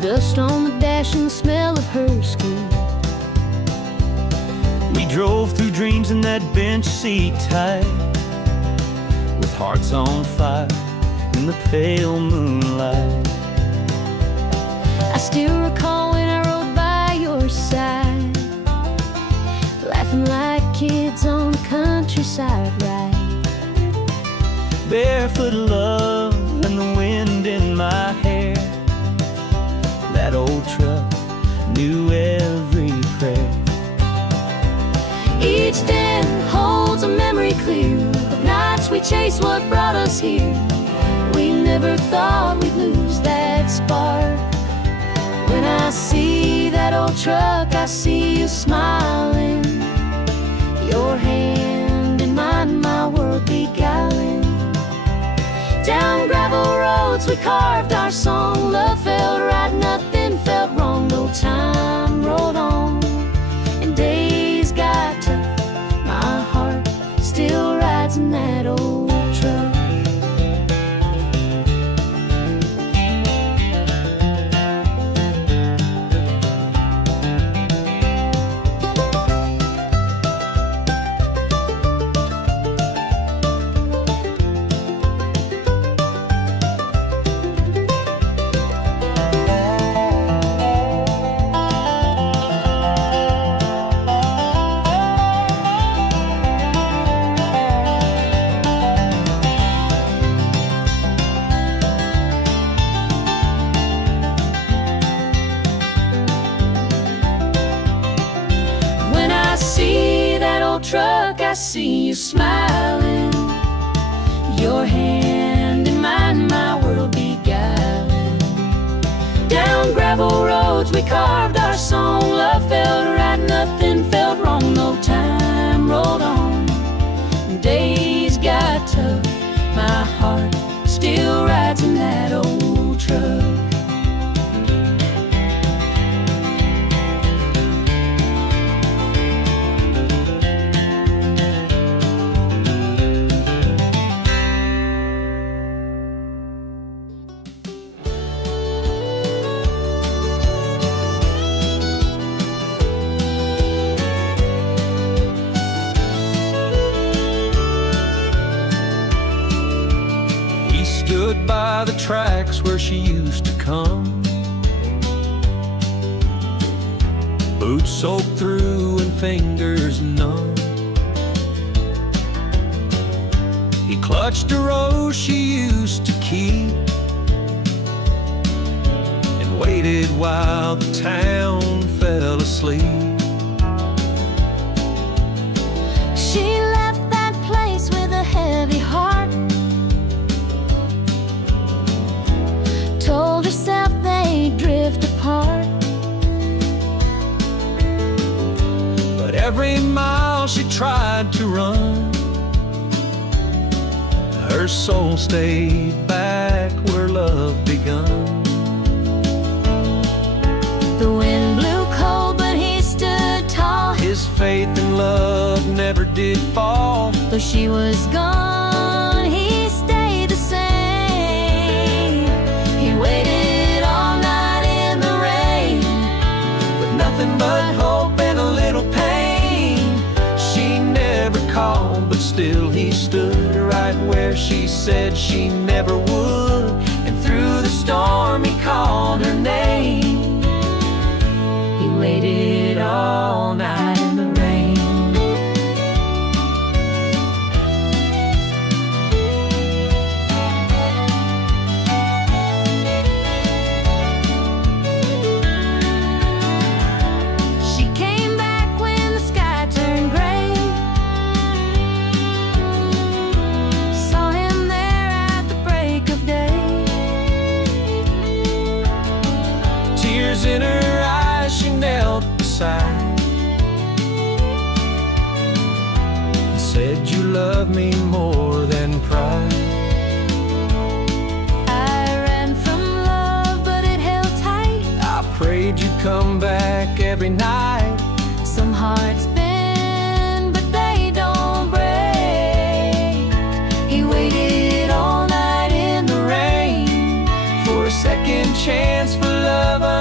dust on the dash and the smell of her skin. We drove through dreams in that bench seat tight, with hearts on fire in the pale moonlight. I still recall when I rode by your side, laughing like kids on the countryside ride. Barefoot love and the wind in my hair. That old truck knew every prayer. Each den holds a memory clear of nights we chased what brought us here. We never thought we'd lose that spark. When I see that old truck, I see you smiling, your hand in mine, my world beguiling. Down gravel roads we carved our song. Love felt right, nothing felt wrong. No time rolled on and days got tough. My heart still rides in that old truck. Truck, I see you smiling, your hand in mine, my world beguiling. Down gravel roads we carved our song. Love felt right, nothing felt wrong. No time rolled on and days got tough. My heart still rides in that old truck. Stood by the tracks where she used to come, boots soaked through and fingers numb. He clutched a rose she used to keep and waited while the town fell asleep. She left that place with a heavy heart, told herself they'd drift apart. But every mile she tried to run, her soul stayed back where love begun. The wind blew cold, but he stood tall. His faith in love never did fall. Though she was gone, he stayed the same. He waited all night in the rain, With nothing but hope and a little pain. She never called, but still he stood right where she said she never would. And through the storm he called her name. he waited all night in the rain. She came back when the sky turned gray, saw him there at the break of day. Tears in her eyes, she knelt beside and said, "You love me more than pride." I ran from love, but it held tight. I prayed you'd come back every night. Some hearts bend, but they don't break. He waited all night in the rain For a second chance for love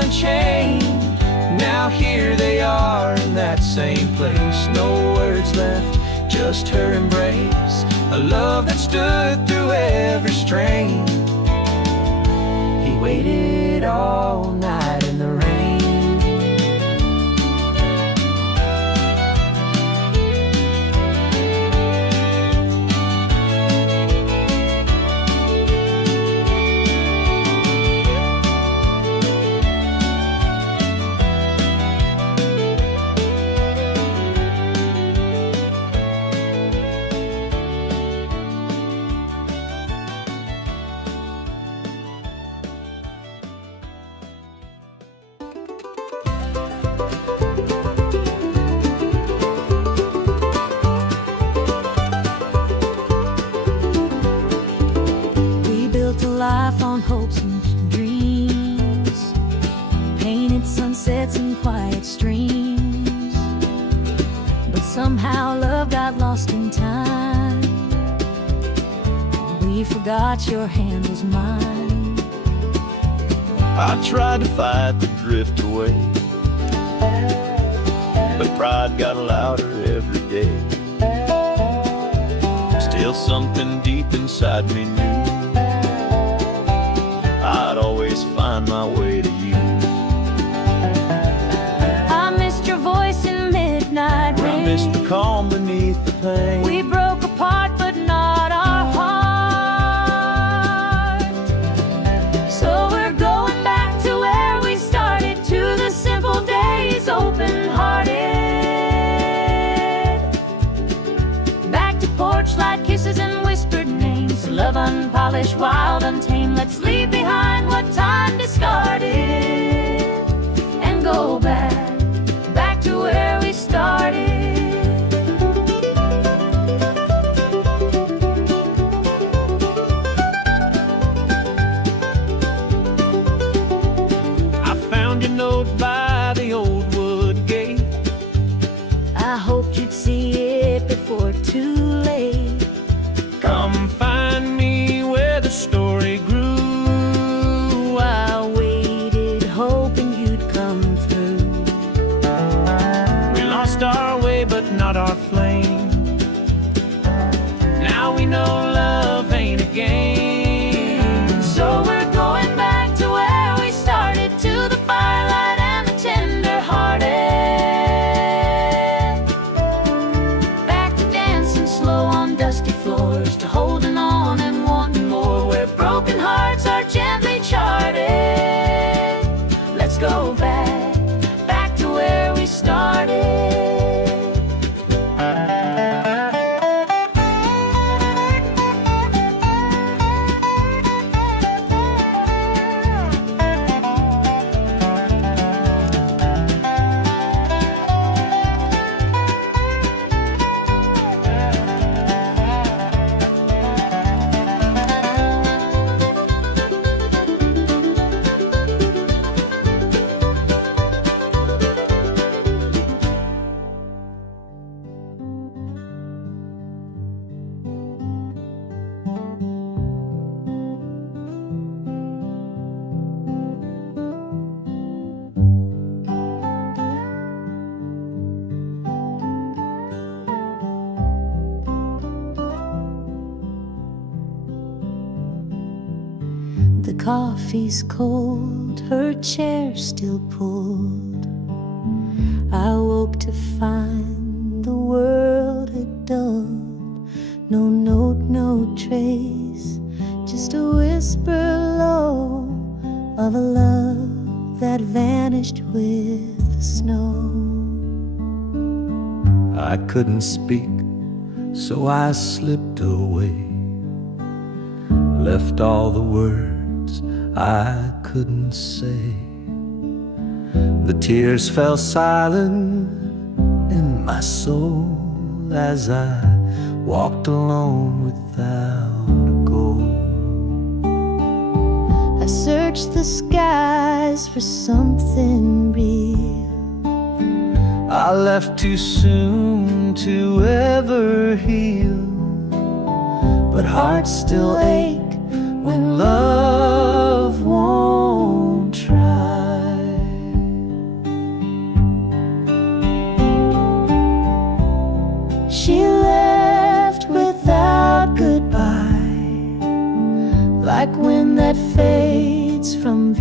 and chain. Now here they are in that same place. No words left, just her embrace. A love that stood through every strain. He waited all night in the rain. Life on hopes and dreams, painted sunsets and quiet streams. But somehow love got lost in time. We forgot your hand was mine. I tried to fight the drift away, but pride got louder every day. Still something deep inside me knew I'd always find my way to you. I missed your voice in midnight rain. I missed the calm beneath the pain. We broke apart but not our heart. So we're going back to where we started, to the simple days, open-hearted. Back to porch light kisses and whispered names. Love unpolished, wild, untamed. Let's leave behind what time discarded and go back to where we started. I found your note by the old wood gate. I hoped you'd see it before too late. Come find me where the story grew. I waited, hoping you'd come through. We lost our way, but not our flame. Now we know love ain't a game. So we're going back to where we started, to the firelight and the tender-hearted. Back to dancing slow on dusty floors, to holding on and wanting more, where broken hearts are gently charted. Let's go back to where we started. The coffee's cold, her chair still pulled. I woke to find the world had dulled. No note, no trace, just a whisper low of a love that vanished with the snow. I couldn't speak, so I slipped away, left all the words I couldn't say. The tears fell silent in my soul as I walked alone without a goal. I searched the skies for something real. I left too soon to ever heal, but hearts still ache when love won't try.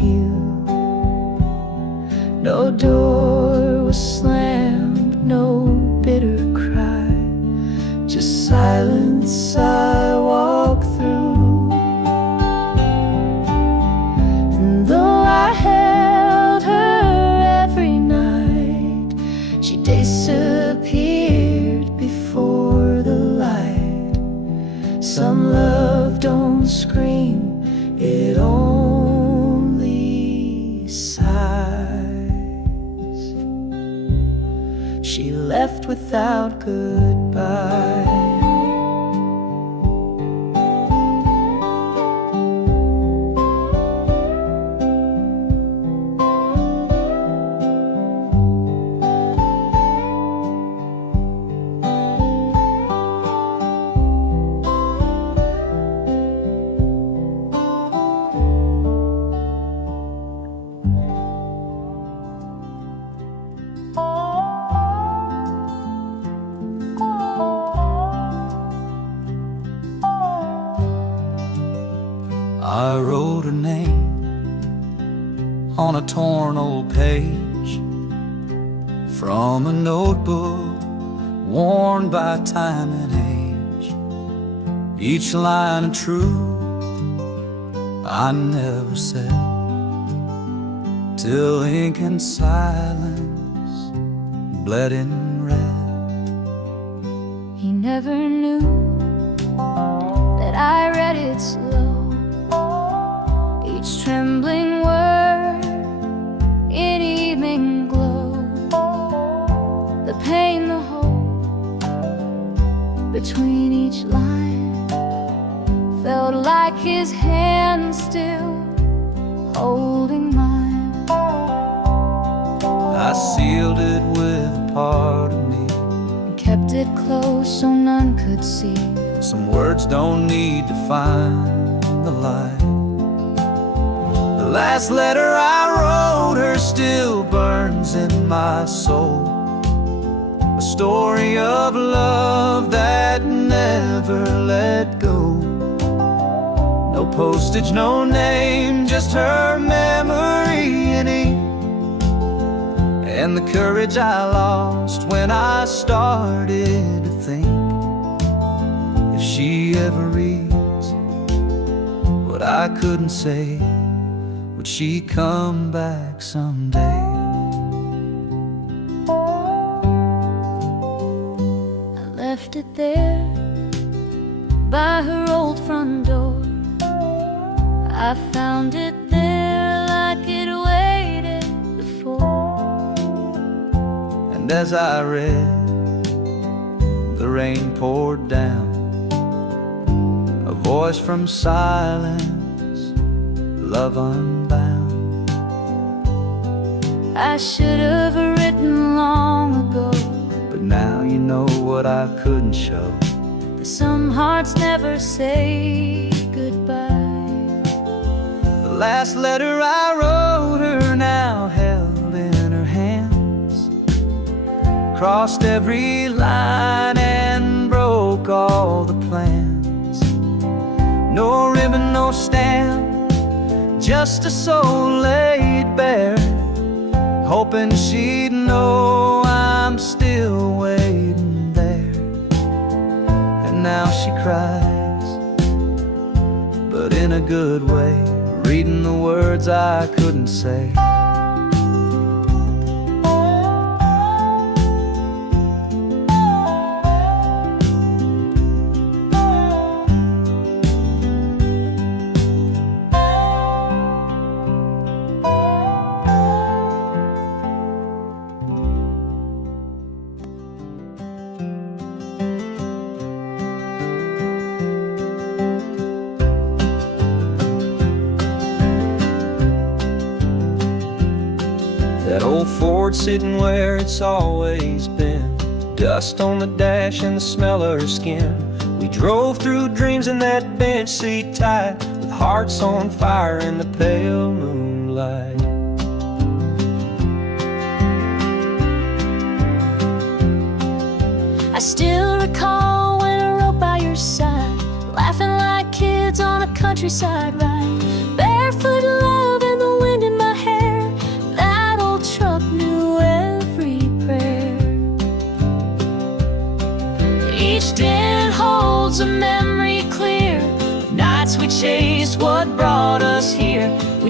you. No door was slammed, no bitter cry, just silence I walk through. And though I held her every night, she disappeared before the light. Some love don't scream, it only sighs. She left without goodbye. I wrote her name on a torn old page from a notebook worn by time and age. Each line of truth I never said, till ink and silence bled in red. He never knew that I read it slow, each trembling word in evening glow. The pain, the hope between each line felt like his hand still holding mine. I sealed it with a part of me, And kept it close so none could see. some words don't need to find the light. The last letter I wrote her still burns in my soul, a story of love that never let go. No postage, no name, just her memory in ink, and the courage I lost when I started to think, if she ever reads what I couldn't say, would she come back someday? I left it there by her old front door. I found it there like it waited before. And as I read, the rain poured down, a voice from silence, love unbound. I should have written long ago, But now you know what I couldn't show. that some hearts never say goodbye. The last letter I wrote her now held in her hands, crossed every line and broke all the plans. No ribbon, no stamp, just a soul laid bare, hoping she'd know I'm still waiting there. And now she cries, but in a good way, reading the words I couldn't say. That old Ford sitting where it's always been, dust on the dash and the smell of her skin. We drove through dreams in that bench seat tight, with hearts on fire in the pale moonlight. I still recall when I rode by your side, laughing like kids on a countryside ride, barefoot love in the wind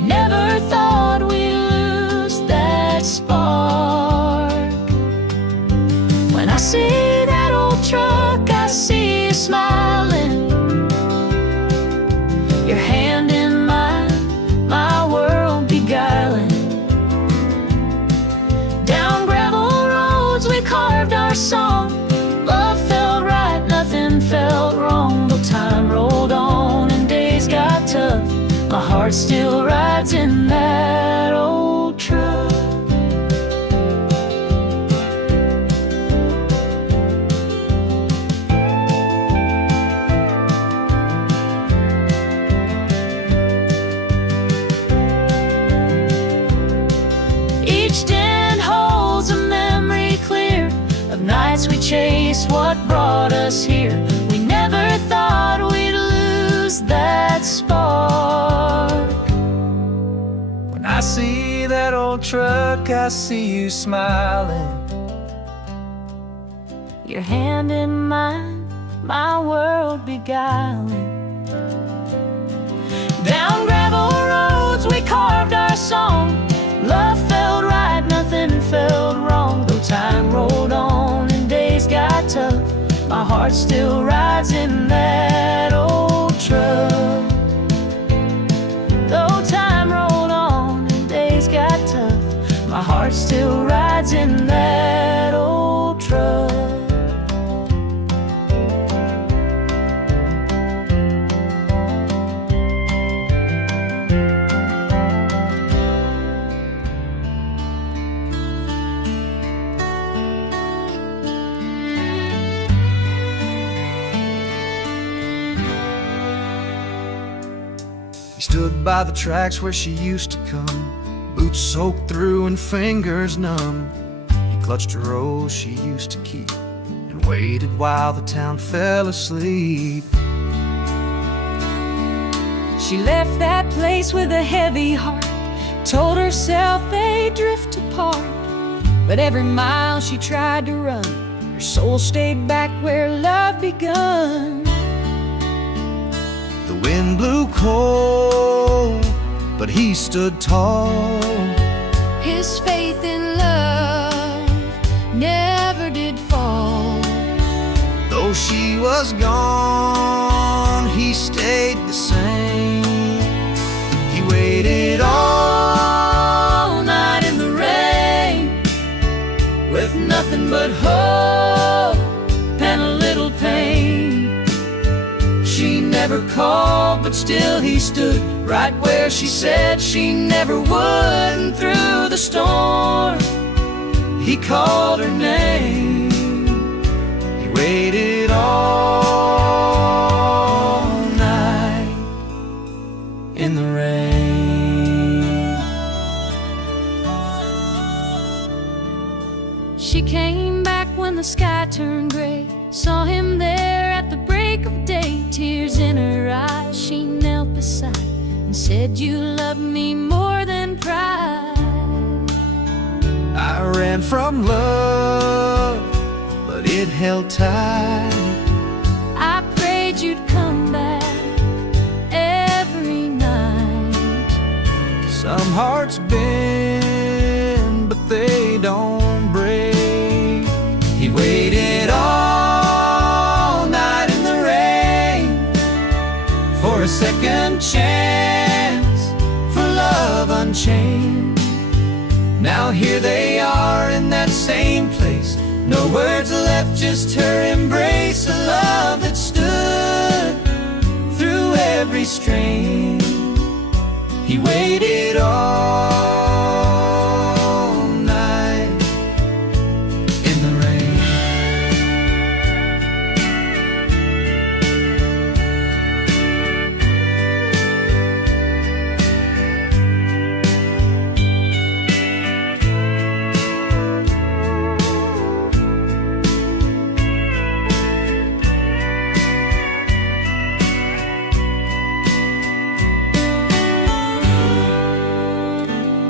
never thought we'd lose that spark. When I see that old truck, I see you smiling, your hand in mine, my world beguiling. Down gravel roads we carved our song. Love felt right, nothing felt wrong. Though time rolled on and days got tough, my heart still rides in that old truck. Each den holds a memory clear of nights we chased what brought us here. We never thought we'd lose that spark. When I see that old truck, I see you smiling, Your hand in mine, my world beguiling. Down gravel roads we carved our song. Love felt right, nothing felt wrong. Though time rolled on and days got tough, my heart still rides in that old truck. Though time rolled on and days got tough, my heart still rides in that old truck. He stood by the tracks where she used to come, boots soaked through and fingers numb. He clutched a rose she used to keep and waited while the town fell asleep. She left that place with a heavy heart, told herself they'd drift apart. But every mile she tried to run, her soul stayed back where love begun. The wind blew cold, but he stood tall. His faith in love never did fall. Though she was gone, he stayed the same. He waited all night in the rain, With nothing but hope and a little pain. she never called, but still he stood right where she said she never would. And through the storm, he called her name. He waited all night in the rain. She came back when the sky turned gray, saw him there at the break of day. Tears in her eyes, she knelt beside and said, "You love me more than pride." I ran from love, but it held tight. I prayed you'd come back every night. Some hearts bend, but they don't break. He waited all night in the rain for a second chance, for love unchained. Now here they are in that same place, no words left, just her embrace. A love that stood through every strain. He waited all night in the rain.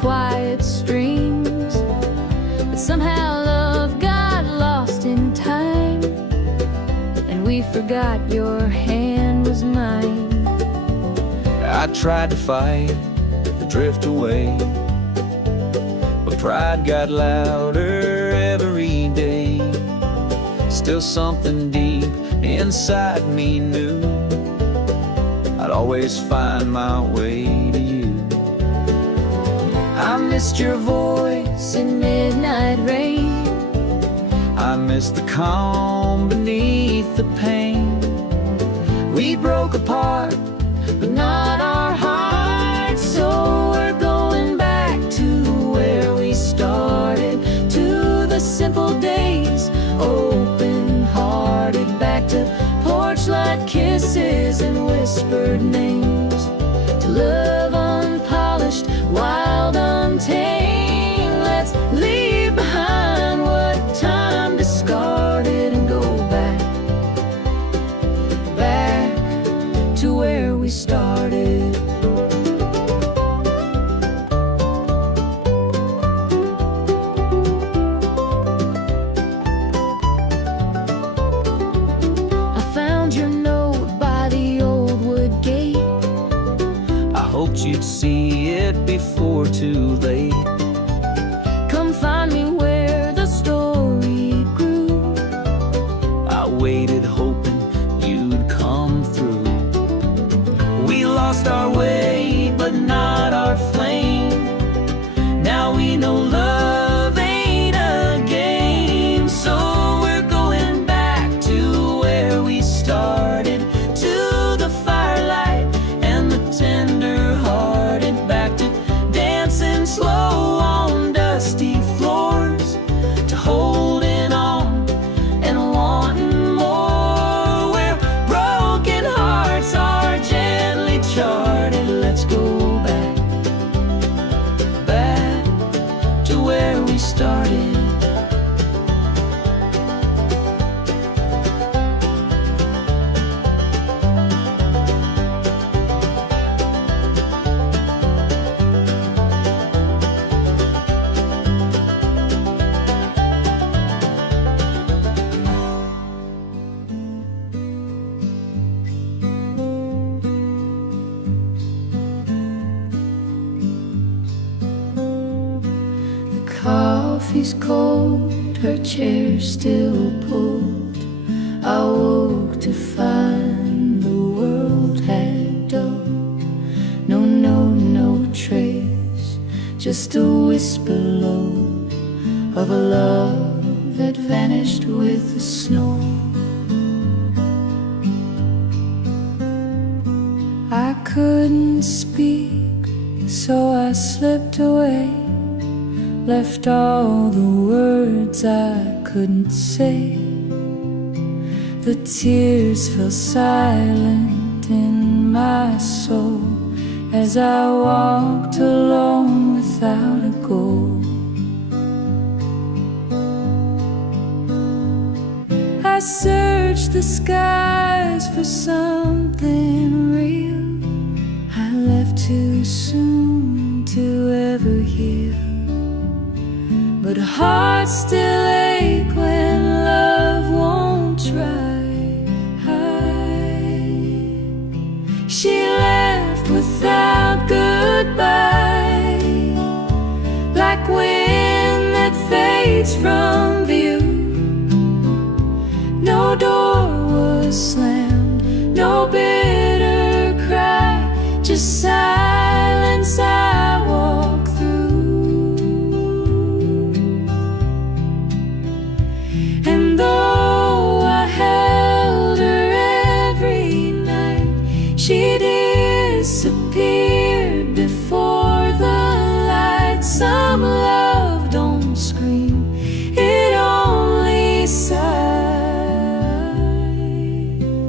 quiet streams. But somehow love got lost in time, and we forgot your hand was mine. I tried to fight, to drift away, but pride got louder every day. Still something deep inside me knew I'd always find my way to you. I missed your voice In midnight rain, I missed the calm beneath the pain. We broke apart, but not our hearts. So we're going back to where we started, to the simple days, open-hearted, back to porch light kisses and whispered names, to love unpolished, wild, untamed. Let's leave behind what time discarded and go back, back to where we started. I found your note by the old wood gate. I hoped you'd see it before too late. Come find me where the story grew. I waited hoping you'd come through. We lost our way, but not our flame. Now we know love ain't a game. So we're going back to where we started, to the firelight and the tender-hearted, back to dancing slow on dusty floors, to holding on and wanting more, where broken hearts are gently charted. Let's go back, back to where we started. Coffee's cold, her chair still pulled. I woke to find the world had dulled. No note, no trace, just a whisper low of a love that vanished with the snow. I couldn't speak, so I slipped away, left all the words I couldn't say. The tears fell silent in my soul as I walked alone without a goal. I searched the skies for something real. I left too soon to ever heal, but hearts still ache when love won't try. She left without goodbye, like wind that fades from view. No door was slammed, no bitter cry, just silence I walk through. And though I held her every night, she disappeared before the light. Some love don't scream, it only sighs.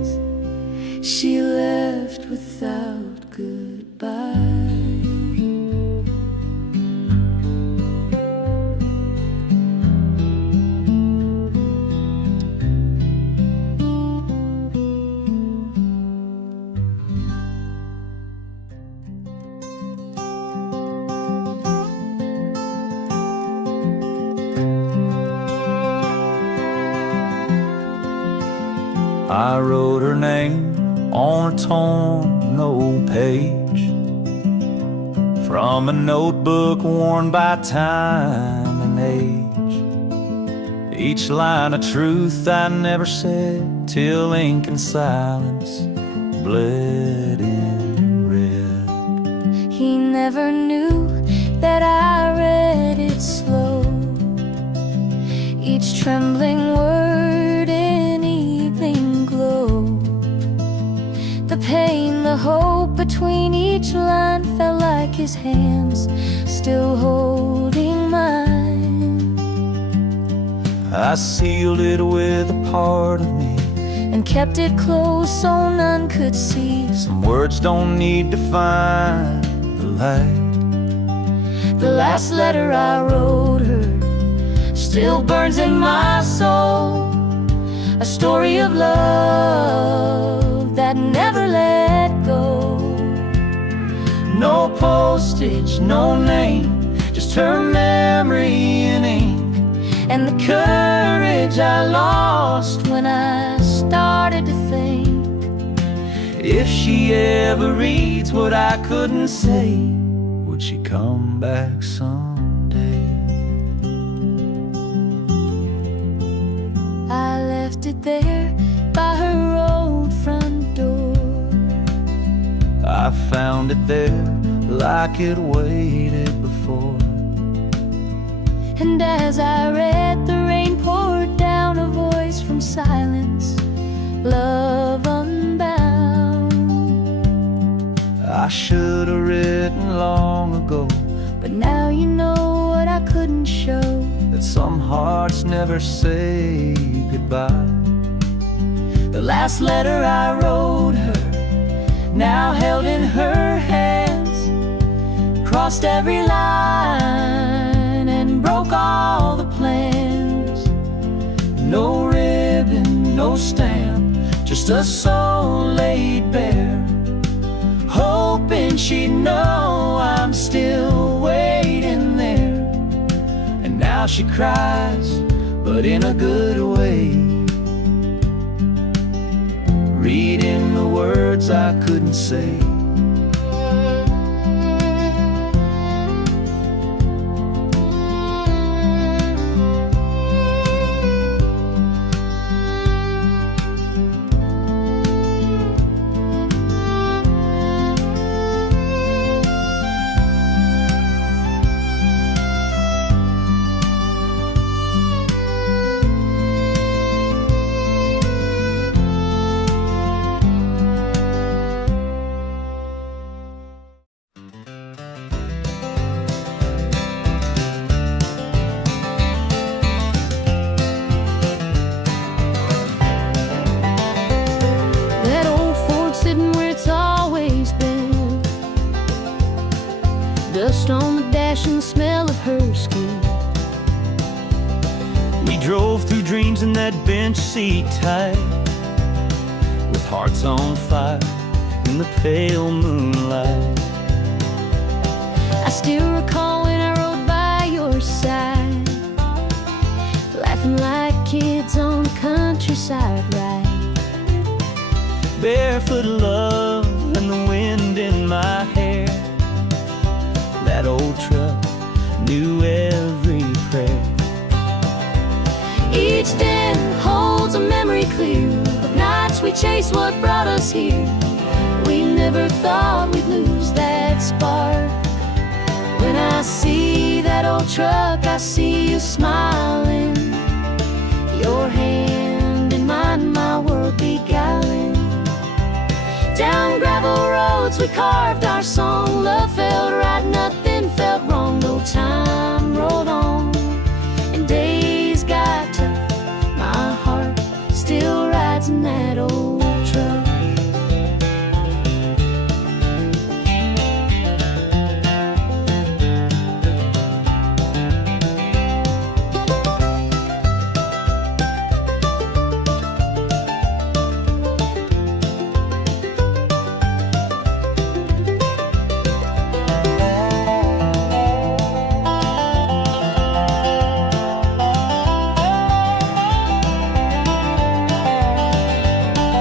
I wrote her name on a torn old page from a notebook worn by time and age. Each line a truth I never said till ink and silence bled in red. He never knew that I read it slow, each trembling word in evening glow. The pain, the hope between each line felt like his hands still holding mine. I sealed it with a part of me and kept it close so none could see. Some words don't need to find the light. The last letter I wrote her still burns in my soul, a story of love that never let go. No postage, no name, just her memory in ink, and the courage I lost when I started to think, if she ever reads what I couldn't say, would she come back someday? I left it there by her old front door. I found it there like it waited before. And as I read, the rain poured down, a voice from silence, love unbound. I should have written long ago, but now you know what I couldn't show, that some hearts never say goodbye. The last letter I wrote her, now held in her hands, crossed every line and broke all the plans. No ribbon, no stamp, just a soul laid bare, hoping she'd know I'm still waiting there. And now she cries, but in a good way, reading the words I couldn't say. Dust on the dash and the smell of her skin. We drove through dreams in that bench seat tight, with hearts on fire in the pale moonlight. I still recall when I rode by your side, laughing like kids on the countryside ride. Barefoot love and the wind in my hair. That old truck knew every prayer. Each den holds a memory clear of nights we chased what brought us here. We never thought we'd lose that spark. When I see that old truck, I see you smiling, your hand in mine, my world beguiling. Down gravel roads we carved our song. Love felt right, nothing felt wrong. No time rolled on and days got tough. My heart still rides in that old truck.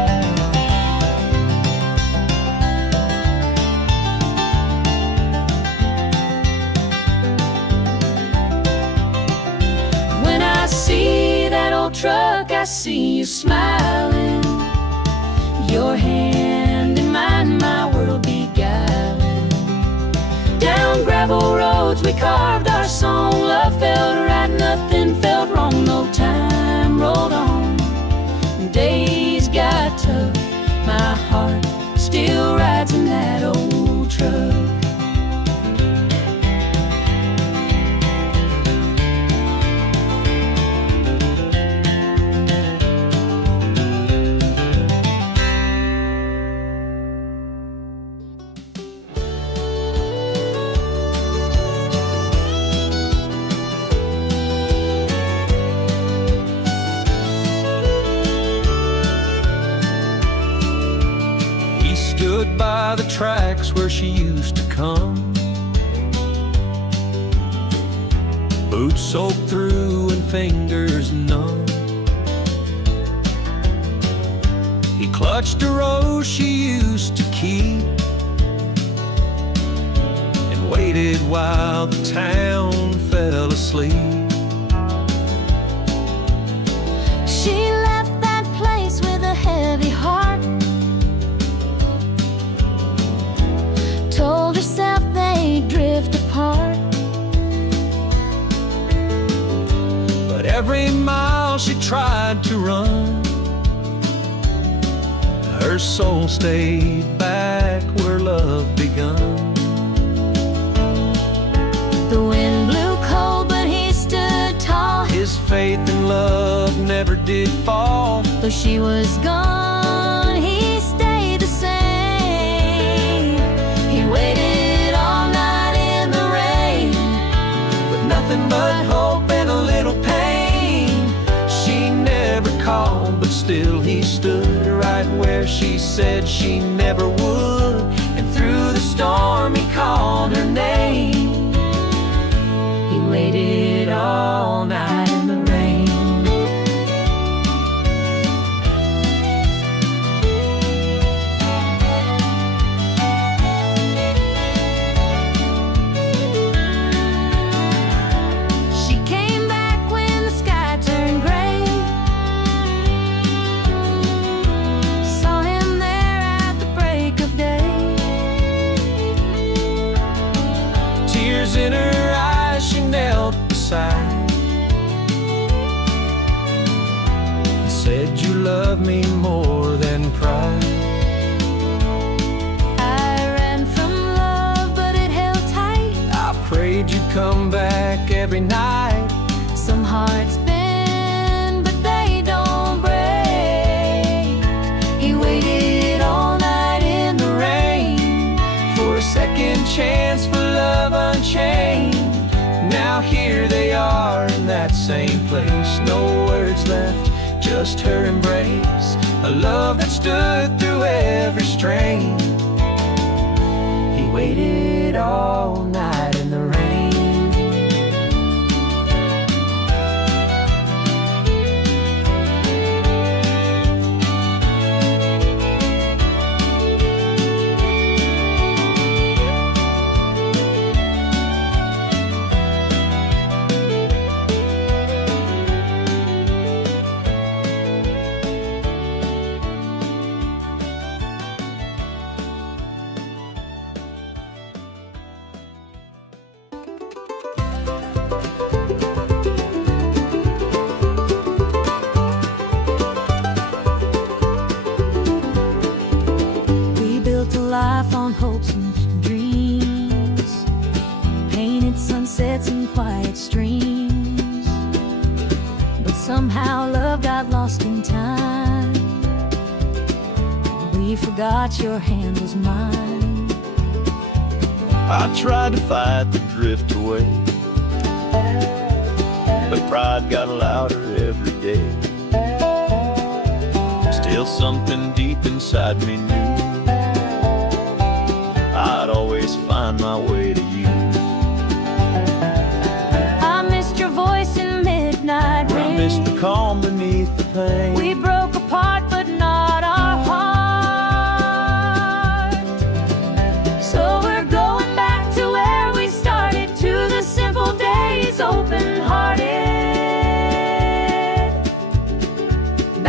see you smiling, your hand in mine, my world beguiling. Down gravel roads we carved our song, love felt right, nothing felt wrong, no time rolled on. Days got tough, my heart still rides in that old truck. Stood by the tracks where she used to come, boots soaked through and fingers numb. He clutched a rose she used to keep and waited while the town fell asleep. She left that place with a heavy heart, told herself they'd drift apart. But every mile she tried to run, her soul stayed back where love begun. The wind blew cold, but he stood tall. His faith in love never did fall. Though she was gone, he stayed the same. He waited all night in the rain, With nothing but hope and a little pain. She never called, but still he stood right where she said she never would. And through the storm he called her name. he waited all night in the rain. She came back when the sky turned gray, saw him there at the break of day. Tears in her eyes, she knelt beside and said, "You love me more than pride." I ran from love, but it held tight. I prayed you'd come back every night. Some hearts bend, but they don't break. He waited all night in the rain For a second chance for love unchained. Now here they are in that same place. No words left, just her embrace. A love that stood through every strain. He waited all night in the rain. We built a life on hopes and dreams, painted sunsets and quiet streams. But somehow love got lost in time. We forgot your hand was mine. I tried to fight the drift away, but pride got louder every day. Still something deep inside me knew I'd always find my way to you. I missed your voice in midnight I rain. missed the calm beneath the pain. We broke apart, but not our heart. So we're going back to where we started, to the simple days, open-hearted.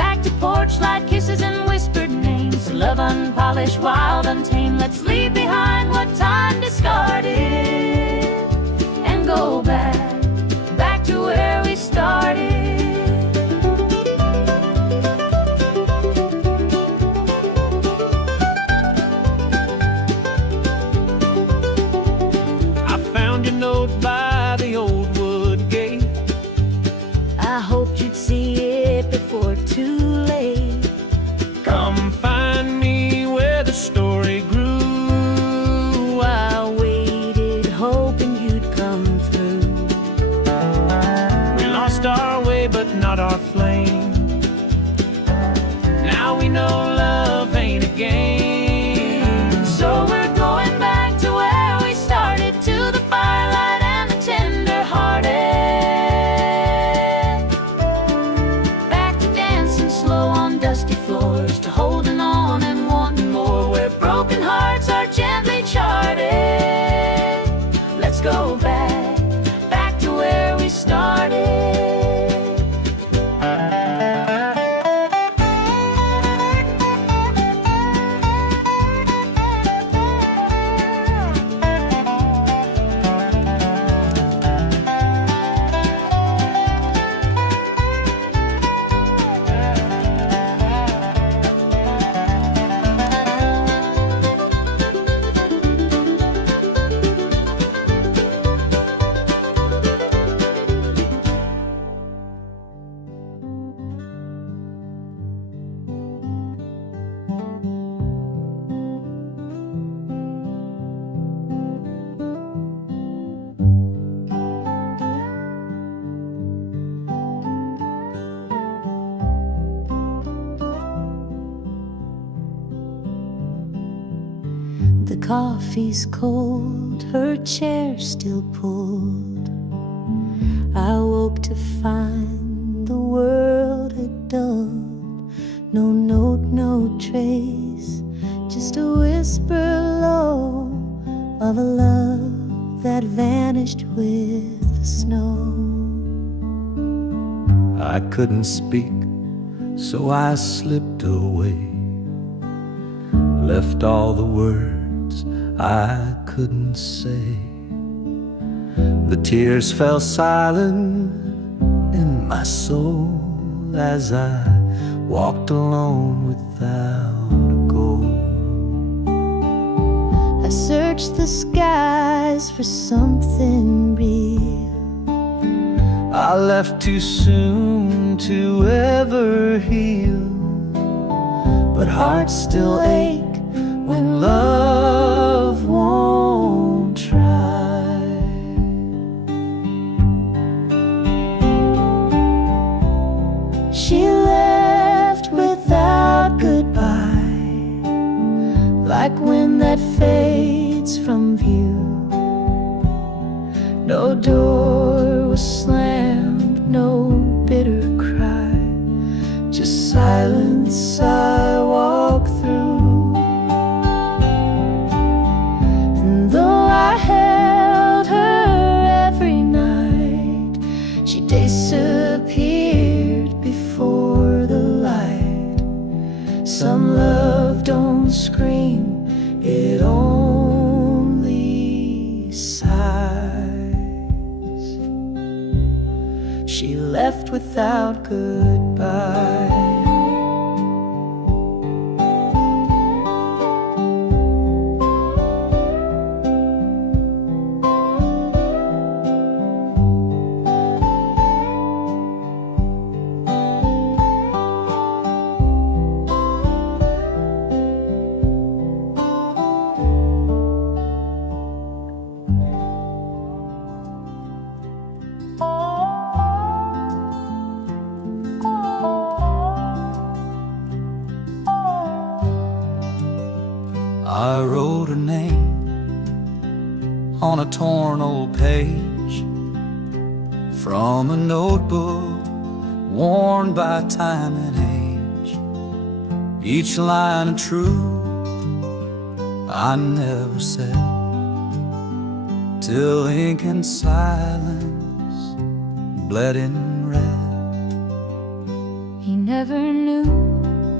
torchlight kisses and whispered names. Love unpolished, wild, untamed. Let's leave behind what time discarded and go back to where we started. I found your note by the old wood gate. I hoped you'd see it before too late. Come find me where the story grew. I waited, hoping you'd come through. We lost our way, but not our flame. Now we know love ain't a game. So we're going back to where we started, to the firelight and the tender-hearted. Back to dancing slow on dusty floors, to holding on and wanting more, where broken hearts are gently charted. Let's go back to where we started. The coffee's cold, her chair still pulled. I woke to find the world had dulled. No note, no trace, just a whisper low of a love that vanished with the snow. I couldn't speak, so I slipped away, left all the words I couldn't say. The tears fell silent in my soul as I walked alone without a goal. I searched the skies for something real. I left too soon to ever heal, but hearts still ache when love won't try. She left without goodbye, like wind that fades from view. No door was slammed, no bitter cry, just silence I walk through. And though I held her every night, she disappeared before the light. Some love don't scream, it only sighs. She left without goodbye. I wrote her name on a torn old page from a notebook worn by time and age. Each line of truth I never said, till ink and silence bled in red. He never knew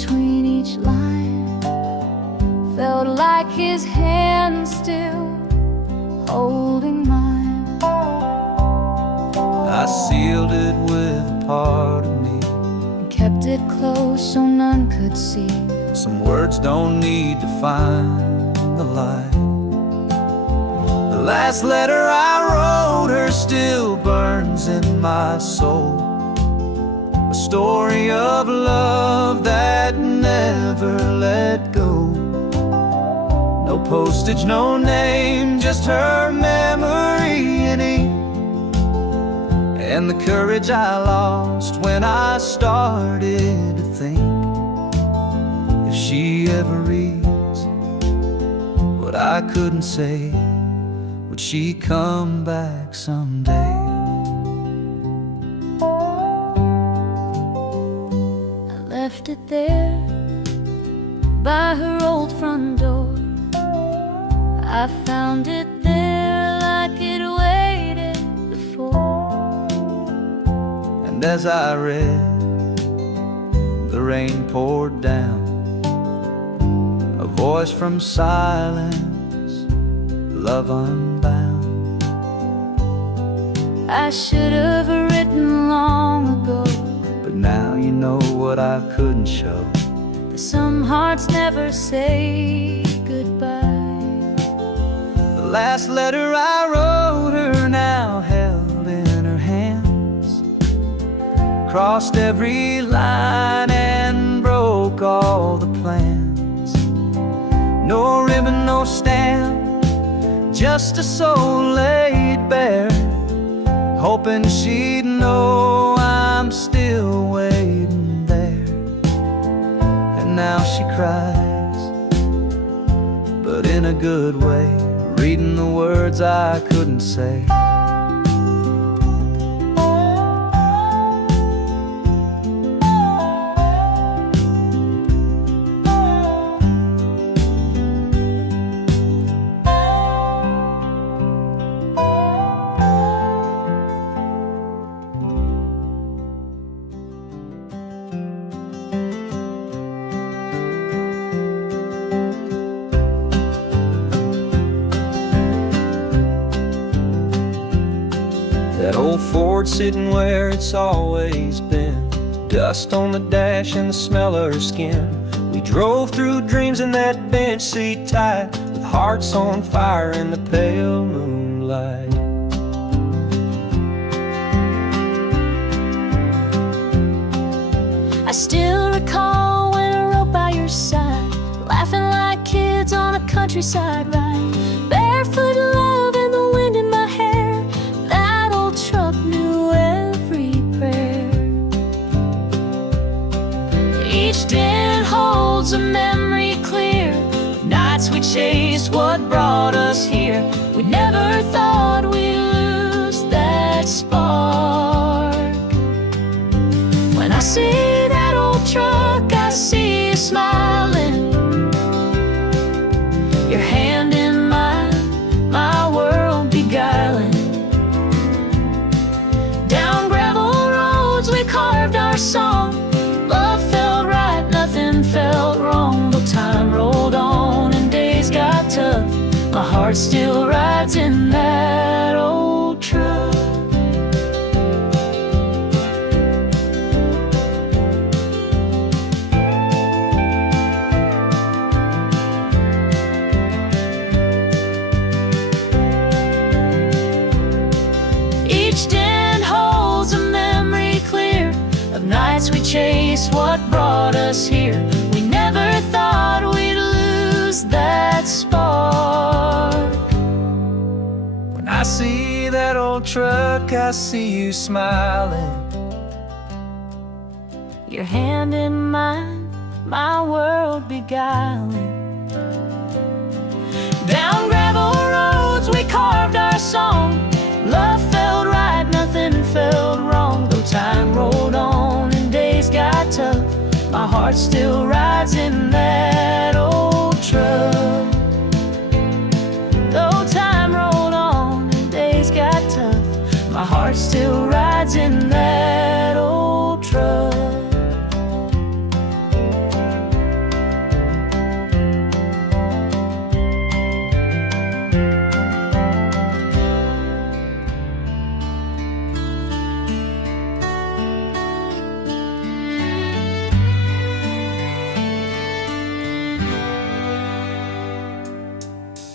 between each line. Felt like his hand still holding mine. I sealed it with a part of me And kept it close so none could see. Some words don't need to find the light. The last letter I wrote her still burns in my soul. A story of love that never let go. No postage, no name, just her memory in ink. And the courage I lost when I started to think, if she ever reads what I couldn't say, would she come back someday? I left it there by her old front door. I found it there like it waited before. And as I read, the rain poured down, a voice from silence, love unbound. I should have written long ago, But now you know what I couldn't show. that some hearts never say goodbye. The last letter I wrote her now held in her hands, crossed every line and broke all the plans. No ribbon, no stamp, just a soul laid bare, hoping she'd know I'm still waiting there. And now she cries, but in a good way, reading the words I couldn't say. That old Ford sitting where it's always been, dust on the dash and the smell of her skin. We drove through dreams in that bench seat tight, with hearts on fire in the pale moonlight. I still recall when I rode by your side, laughing like kids on a countryside ride. Barefoot love and the wind in my hair, that old truck knew every prayer. Each dent holds a memory clear, nights we chased what brought us here. We never thought we'd lose that spark. When I see that old truck, I see you smiling, your hand in mine, my world beguiling. Down gravel roads we carved our song, love felt right, nothing felt wrong. But time rolled on and days got tough, my heart still rides in that old truck. Each dent holds a memory clear of nights we chased what brought us here. We never thought we'd lose that spark. When I see that old truck, I see you smiling, Your hand in mine, my world beguiling. Down gravel roads we carved our song, love felt right, nothing felt wrong. Though time rolled on and days got tough, my heart still rides in that old truck. Though time rolled on and days got tough, my heart still rides in that old truck.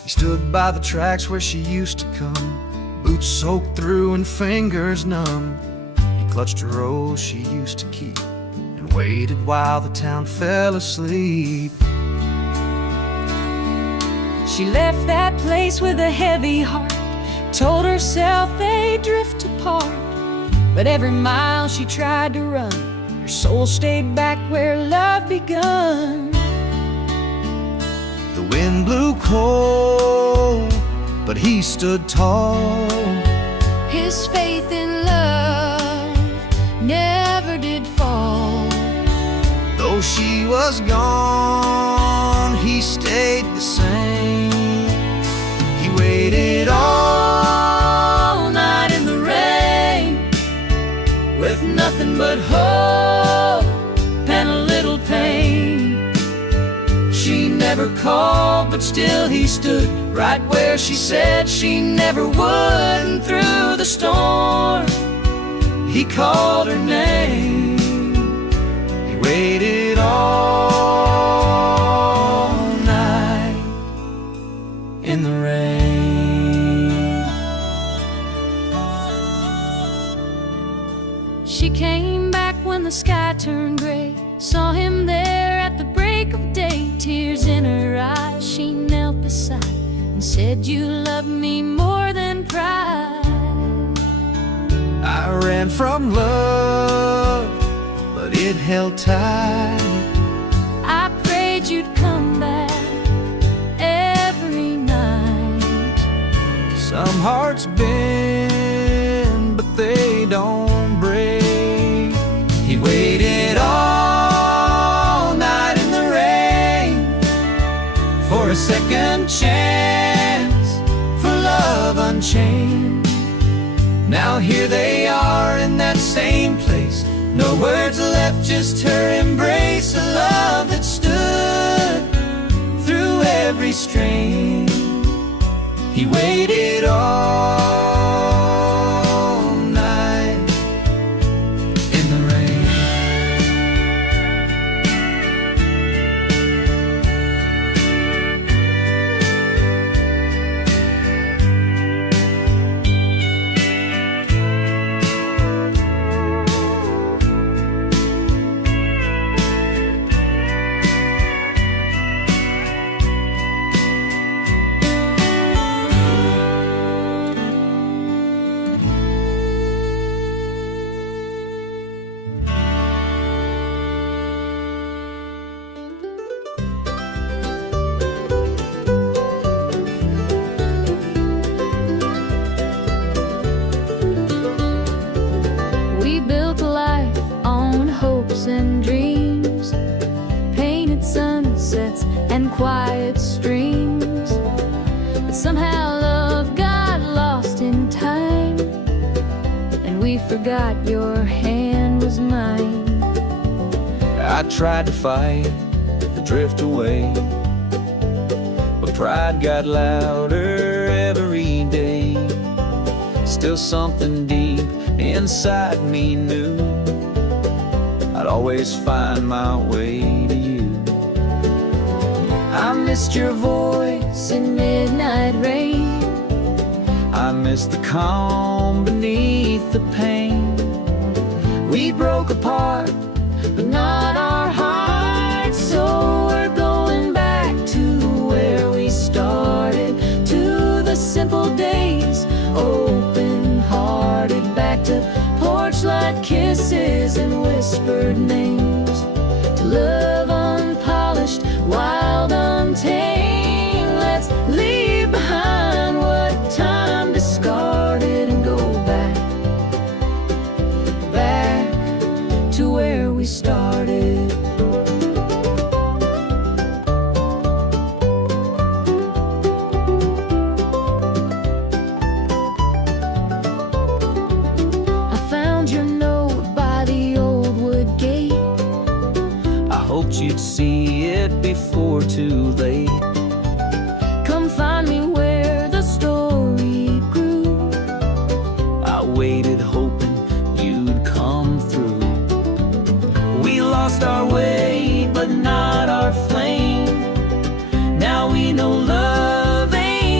He stood by the tracks where she used to come, boots soaked through and fingers numb. He clutched a rose she used to keep and waited while the town fell asleep. She left that place with a heavy heart, told herself they'd drift apart. But every mile she tried to run, her soul stayed back where love begun. The wind blew cold, but he stood tall. His faith in love never did fall. Though she was gone, he stayed the same. He waited all night in the rain, With nothing but hope and a little pain. she never called, but still he stood right where she said she never would. And through the storm, he called her name. He waited all night in the rain. She came back when the sky turned gray, saw him there at the break of day. Tears in her eyes, she knelt beside and said, "You love me more than pride." I ran from love, but it held tight. I prayed you'd come back every night. Some hearts bend, but they don't break. He waited all night in the rain for a second chance, for love unchained. Now here they are in that same place, no words left, just her embrace. A love that stood through every strain. He waited all night in the rain. We built a life on hopes and dreams, painted sunsets and quiet streams. But somehow love got lost in time, and we forgot your hand was mine. I tried to fight the drift away, but pride got louder every day. Still something deep inside me knew I'd always find my way to you. I missed your voice in midnight rain. I missed the calm beneath the pain. We broke apart, but not our hearts. So we're going back to where we started, to the simple days, open-hearted, back to porch light kisses and whispered names, to love unpolished, wild, untamed. Let's leave behind what time discarded and go back to where we started. I found your note by the old wood gate. I hoped you'd see it before too late. Come find me where the story grew. I waited hoping you'd come through. We lost our way, but not our flame. Now we know love ain't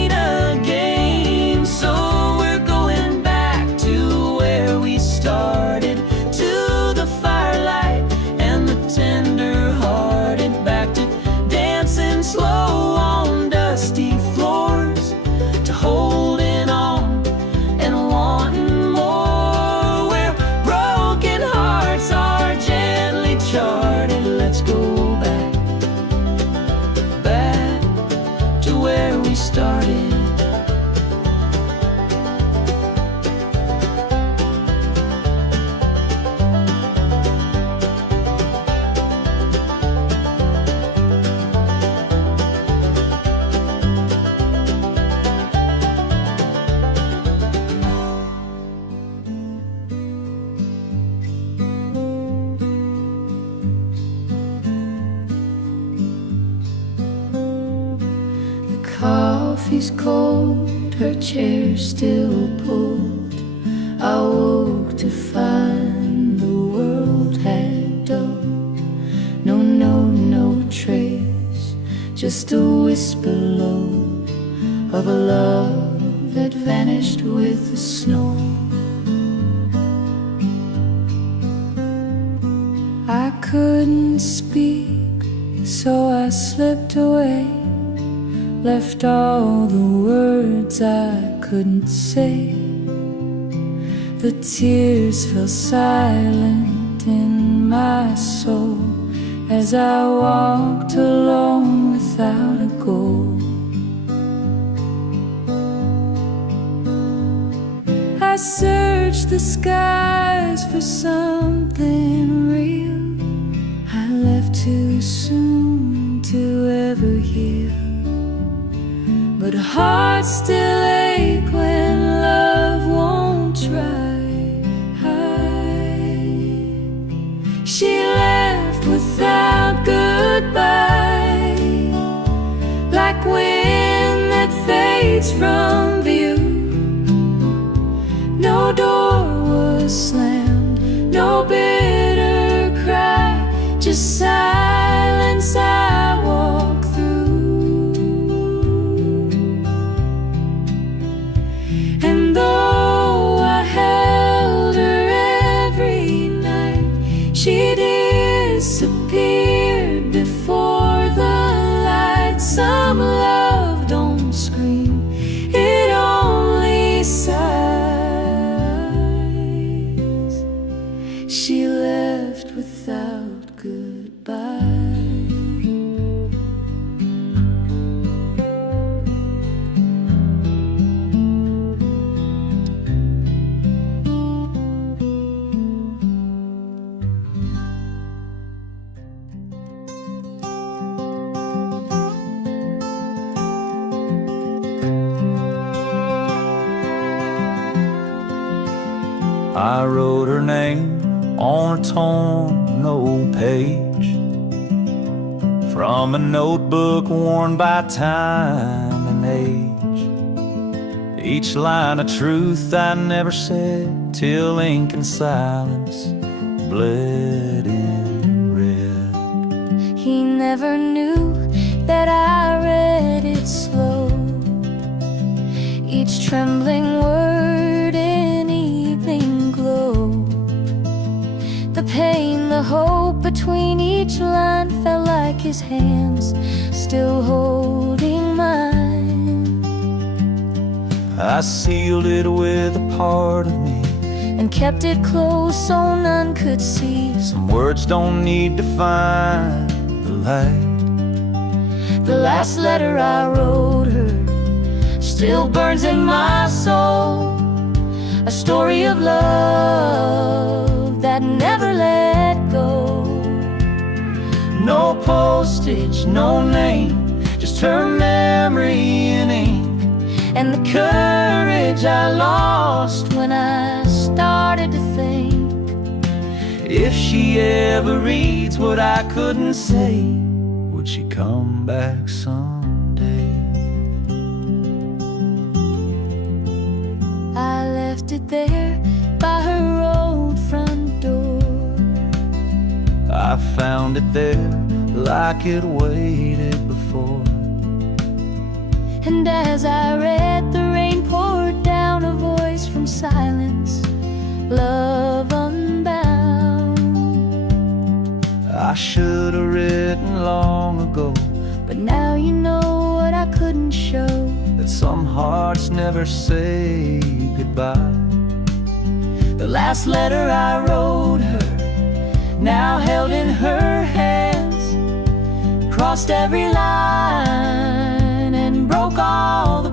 started. Coffee's cold, her chair still pulled. I woke to find the world had dulled. No trace, just a whisper low of a love that vanished with the snow. I couldn't speak, so I slipped away, left all the words I couldn't say. The tears fell silent in my soul as I walked alone without a goal. I searched the skies for something real. I left too soon to ever heal, but hearts still ache when love won't try. She left without goodbye, like wind that fades from view. No door was slammed, no bitter cry, just silence I walk through. And though I held her every night, she disappeared before the light. Some love don't scream, it only sighs. She left without goodbye. I wrote her name on a torn old page from a notebook worn by time and age. Each line a truth I never said, till ink and silence bled in red. He never knew that I read it slow, each trembling word in evening glow. The pain, the hope between each line felt like his hands still holding mine. I sealed it with a part of me and kept it close so none could see. Some words don't need to find the light. The last letter I wrote her still burns in my soul, a story of love that never let go. No postage, no name, just her memory in ink, and the courage I lost when I started to think. If she ever reads what I couldn't say, would she come back someday? I left it there by her old front door. I found it there like it waited before. And as I read, the rain poured down, a voice from silence, love unbound. I should have written long ago, but now you know what I couldn't show, that some hearts never say goodbye. the last letter I wrote her, now held in her hands, crossed every line and broke all the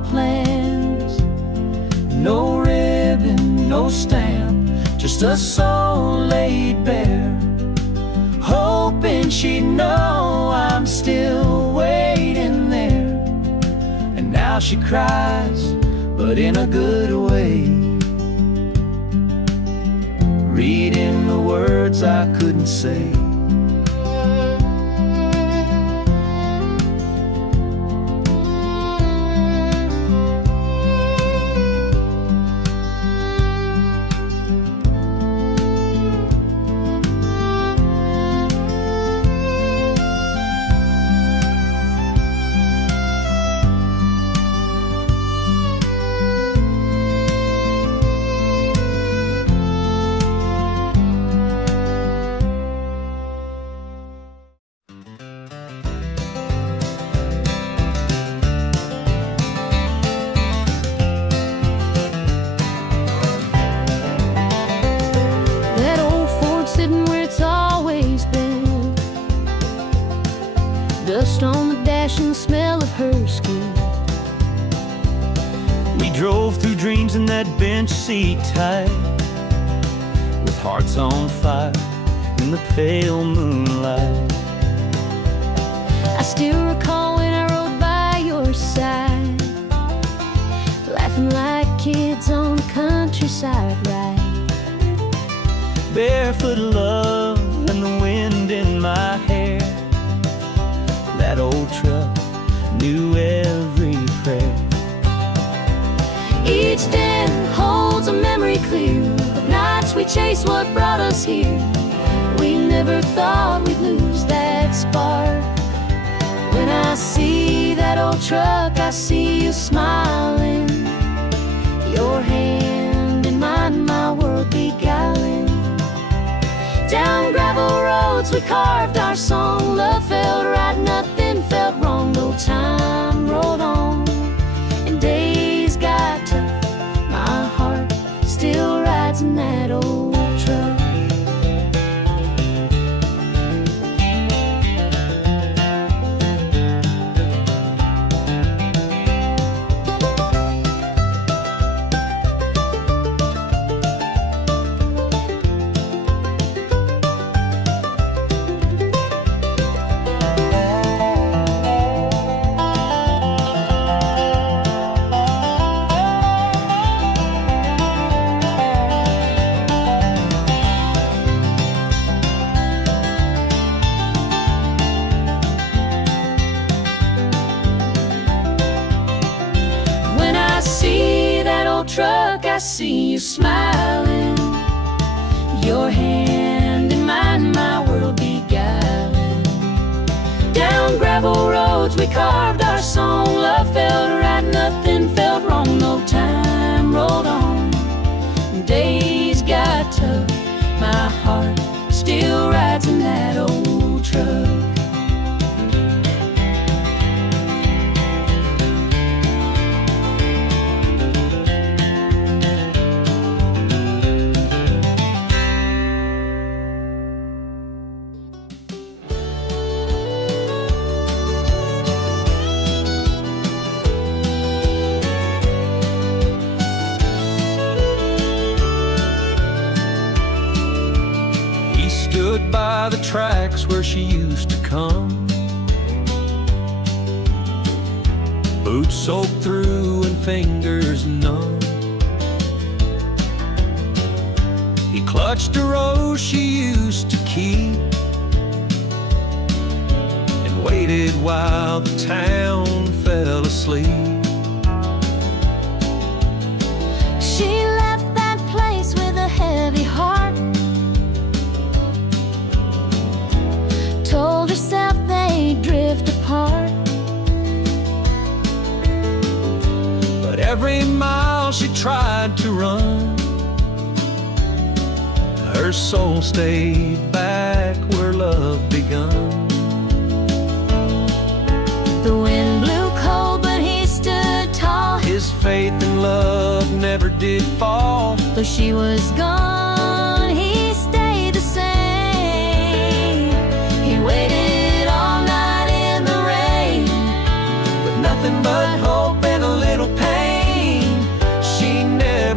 No ribbon, no stamp, just a soul laid bare, hoping she'd know I'm still waiting there. And now she cries, but in a good way, reading the words I couldn't say. That old Ford sitting where it's always been, dust on the dash and the smell of her skin. We drove through dreams in that bench seat tight, with hearts on fire in the pale moonlight. I still recall when I rode by your side, laughing like kids on the countryside ride. Barefoot love and the wind in my hair. That old truck knew every prayer. Each day holds a memory clear of nights we chased what brought us here. We never thought we'd lose that spark. When I see that old truck, I see you smiling, your hand in mine, my world beguiling. Down gravel roads we carved our song. Love felt right, nothing felt wrong. No time rolled on and days got tough. My heart still rides in that old truck. Truck, I see you smiling, your hand in mine, my world beguiling. Down gravel roads we carved our song. Love felt right, nothing felt wrong. No time rolled on, days got tough. My heart still rides in that old truck. Stood by the tracks where she used to come, boots soaked through and fingers numb. He clutched a rose she used to keep and waited while the town fell asleep. She left that place with a heavy heart, told herself they'd drift apart. But every mile she tried to run, her soul stayed back where love begun. The wind blew cold, but he stood tall. His faith in love never did fall. Though she was gone, he stayed the same. He waited all night in the rain, with nothing but hope and a little pain. She never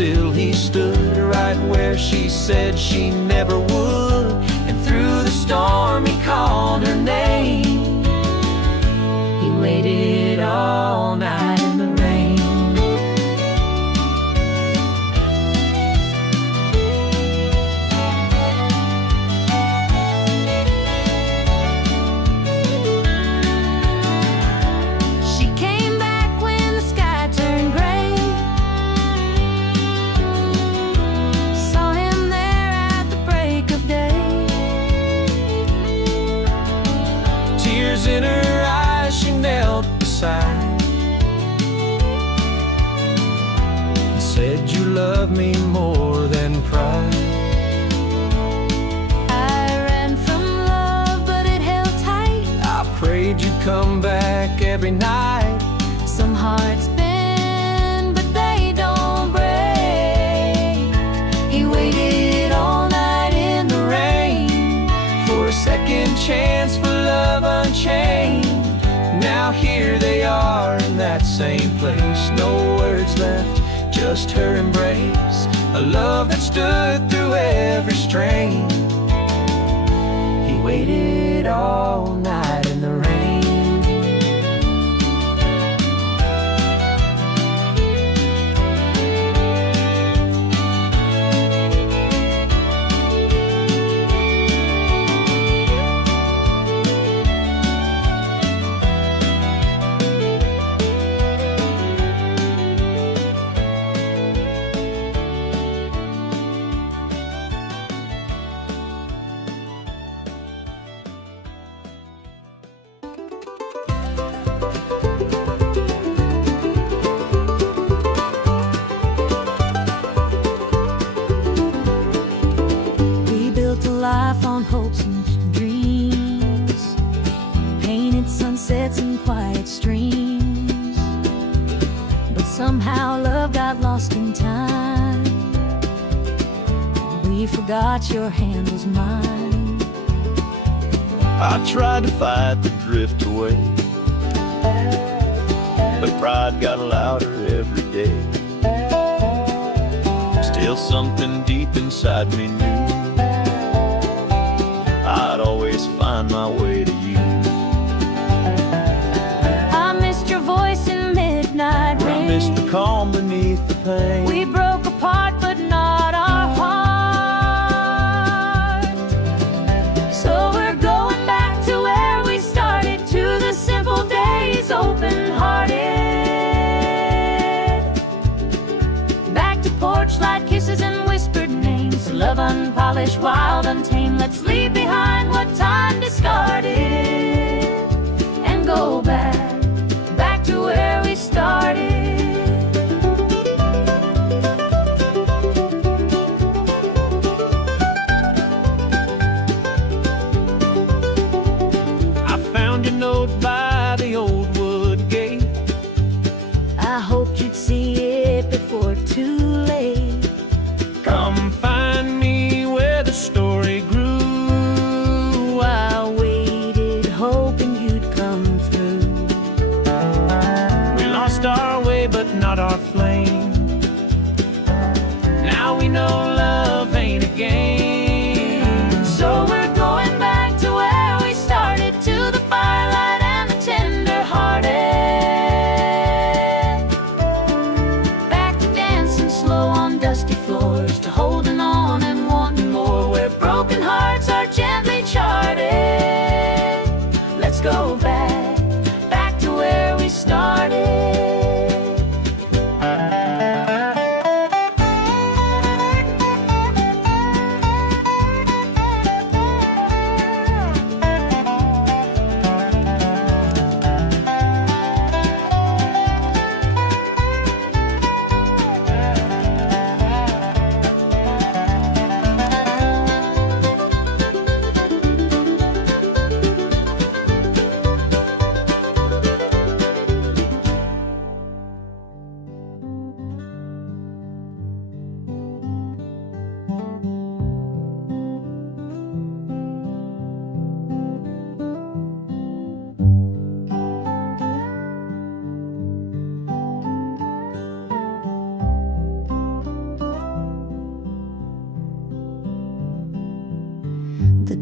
still he stood right where she said she never would. And through the storm he called her name. He waited all night in the rain. She came back when the sky turned gray. Saw him there at the break of day. Tears in her eyes, she knelt beside and said, "You love me more than pride." I ran from love, but it held tight. I prayed you'd come back every night. Some hearts bend, but they don't break. He waited all night in the rain For a second chance for love unchained. Now here they are in that same place. No words left, just her embrace. A love that stood through every strain. He waited all night in the rain. Life on hopes and dreams, painted sunsets and quiet streams. But somehow love got lost in time. We forgot your hand was mine. I tried to fight the drift away, but pride got louder every day. Still something deep inside me knew I'd always find my way to you. I missed your voice in midnight rain. I missed the calm beneath the pain. We broke apart, but not our heart. So we're going back to where we started, to the simple days, open-hearted. Back to porch light kisses and whispered names. Love unpolished, wild, untamed. Let's leave behind what time discarded and go back to where we started. I found your note by the old wood gate. I hoped you'd see it before too late. Come find me where the story grew. I waited, hoping you'd come through. We lost our way, but not our flame. Now we know love ain't a game. So we're going back to where we started, to the firelight and the tender-hearted. Back to dancing slow on dusty floors, to holding on and wanting more, where broken hearts are gently charted. Let's go back to where we started.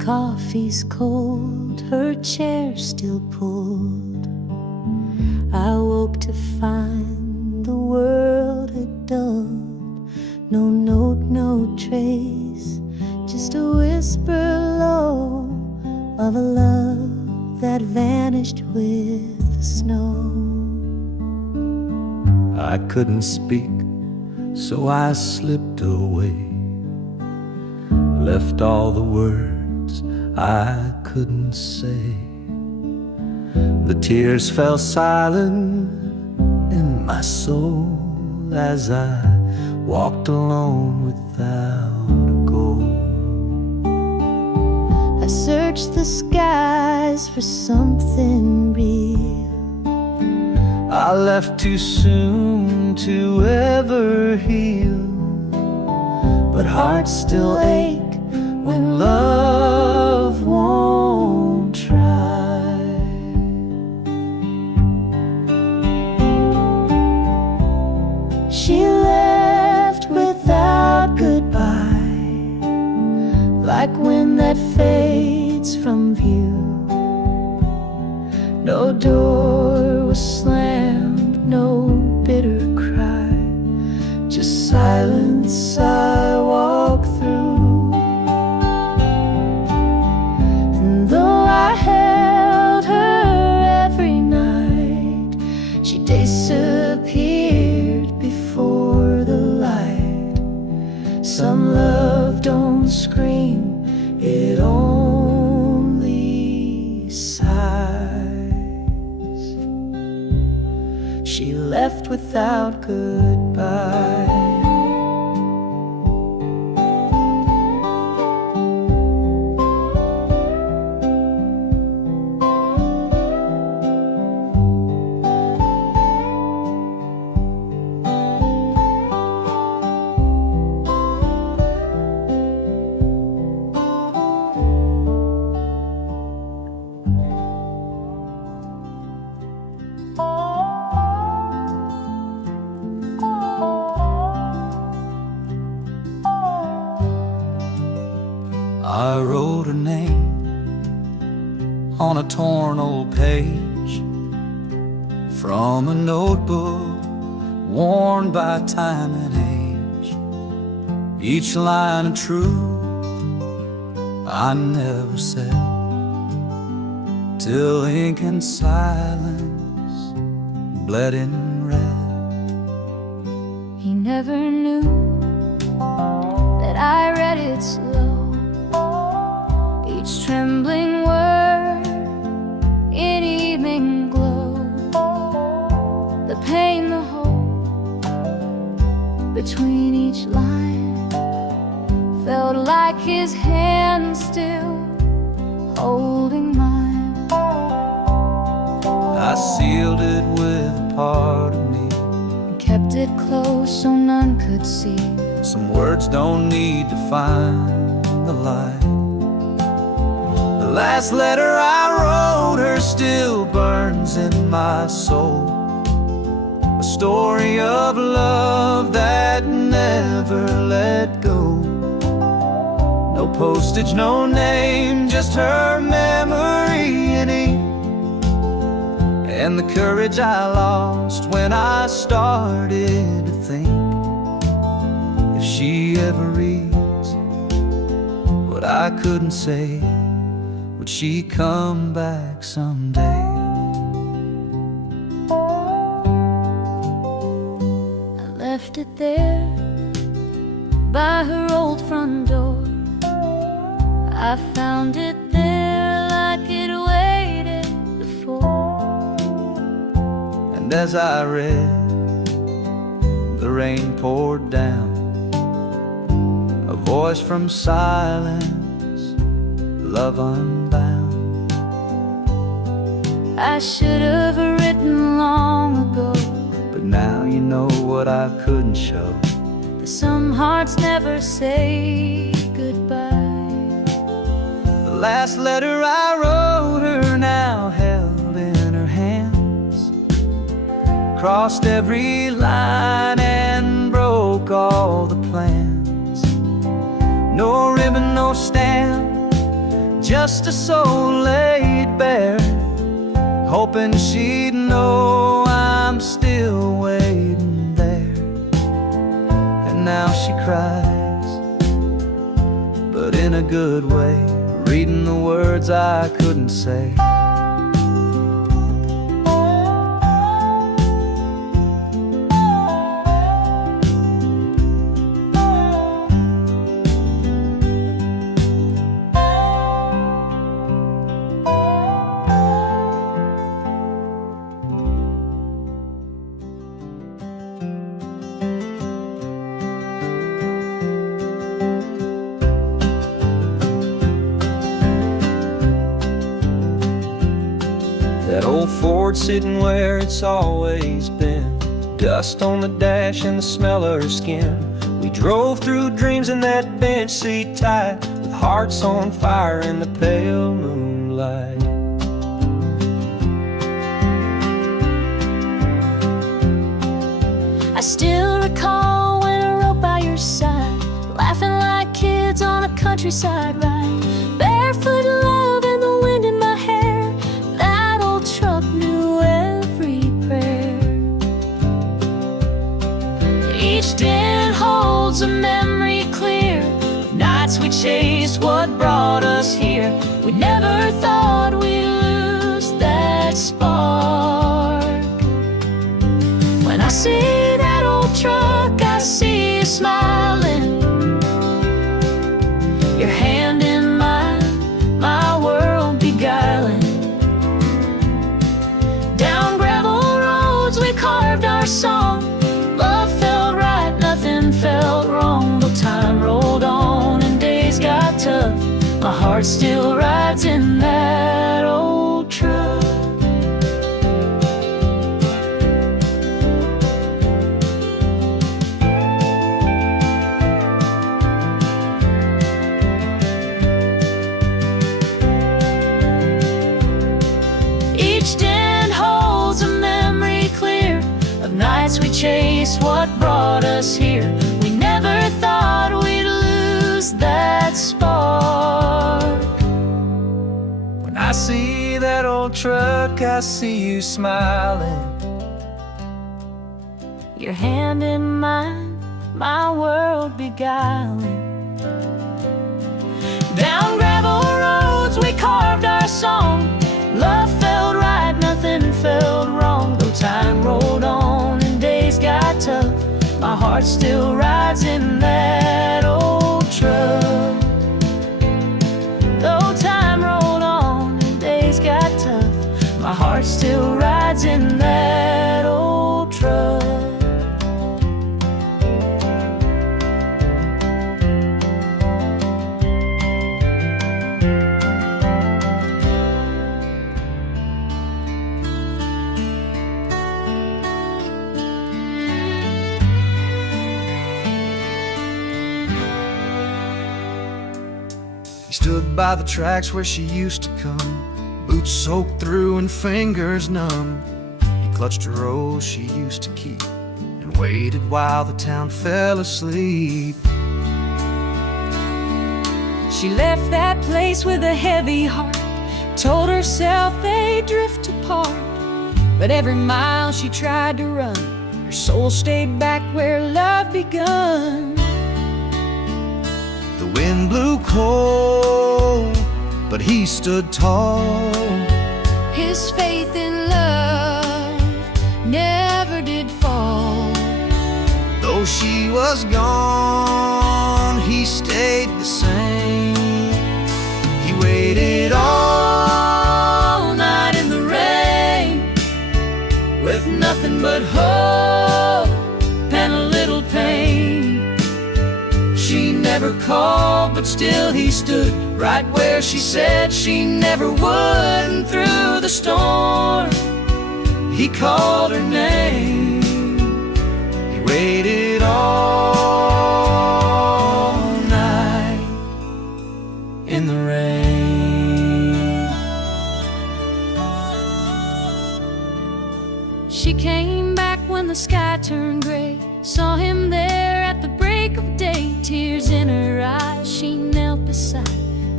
coffee's cold, her chair still pulled. I woke to find the world had dulled. No note, no trace, just a whisper low of a love that vanished with the snow. I couldn't speak, so I slipped away, left all the words I couldn't say. The tears fell silent in my soul as I walked alone without a goal. I searched the skies for something real. I left too soon to ever heal, but hearts still ache when love won't try. She left without goodbye, like wind that fades from view. No door was slammed, no bitter cry, just silence I walk through. And though I held her every night, she disappeared before the light. Some love don't scream, it only sighs. She left without goodbye. I wrote her name on a torn old page from a notebook worn by time and age. Each line of truth I never said, till ink and silence bled in red. He never knew that I read it slow, each trembling word in evening glow. The pain, the hope between each line felt like his hand still holding mine. I sealed it with a part of me, And kept it close so none could see. some words don't need to find the light. The last letter I wrote her still burns in my soul, a story of love that never let go. No postage, no name, just her memory in ink, and the courage I lost when I started to think, if she ever reads what I couldn't say, would she come back someday? I left it there by her old front door. I found it there like it waited before. And as I read, the rain poured down, a voice from silence, love unbound. I should have written long ago, But now you know what I couldn't show. that some hearts never say goodbye. The last letter I wrote her now held in her hands, crossed every line and broke all the plans. No ribbon, no stamp, just a soul laid bare, hoping she'd know I'm still waiting there. And now she cries, but in a good way, reading the words I couldn't say. That old Ford sitting where it's always been, dust on the dash and the smell of her skin. We drove through dreams in that bench seat tight, with hearts on fire in the pale moonlight. I still recall when I rode by your side, laughing like kids on a countryside ride, barefoot love and the wind in my hair. That old truck knew every prayer. Each dent holds a memory clear of nights we chased what brought us here. We never thought we'd lose that spark. When I see that old truck, I see you smiling, your hand in mine, my world beguiling. Down gravel roads we carved our song. Love felt right, nothing felt wrong. Though time rolled on and days got tough, my heart still rides in that old truck. Each dent holds a memory clear of nights we chased what brought us here. We never thought we'd lose that spark. When I see that old truck, I see you smiling, Your hand in mine, my world beguiling. Down gravel roads we carved our song. Love felt right, nothing felt wrong. Though time rolled on and days got tough, my heart still rides in that old truck. Though time rolled on and days got tough, my heart still rides in that old truck. He stood by the tracks where she used to come, boots soaked through and fingers numb. He clutched a rose she used to keep and waited while the town fell asleep. She left that place with a heavy heart, told herself they'd drift apart. But every mile she tried to run, her soul stayed back where love begun. The wind blew cold, but he stood tall. His faith in love never did fall. Though she was gone, he stayed the same. He waited all night in the rain, With nothing but hope and a little pain. She never called, but still he stood right where she said she never would. And through the storm, he called her name. he waited all Night in the rain. She came back when the sky turned gray, saw him there at the break of day. Tears in her eyes, she knelt beside and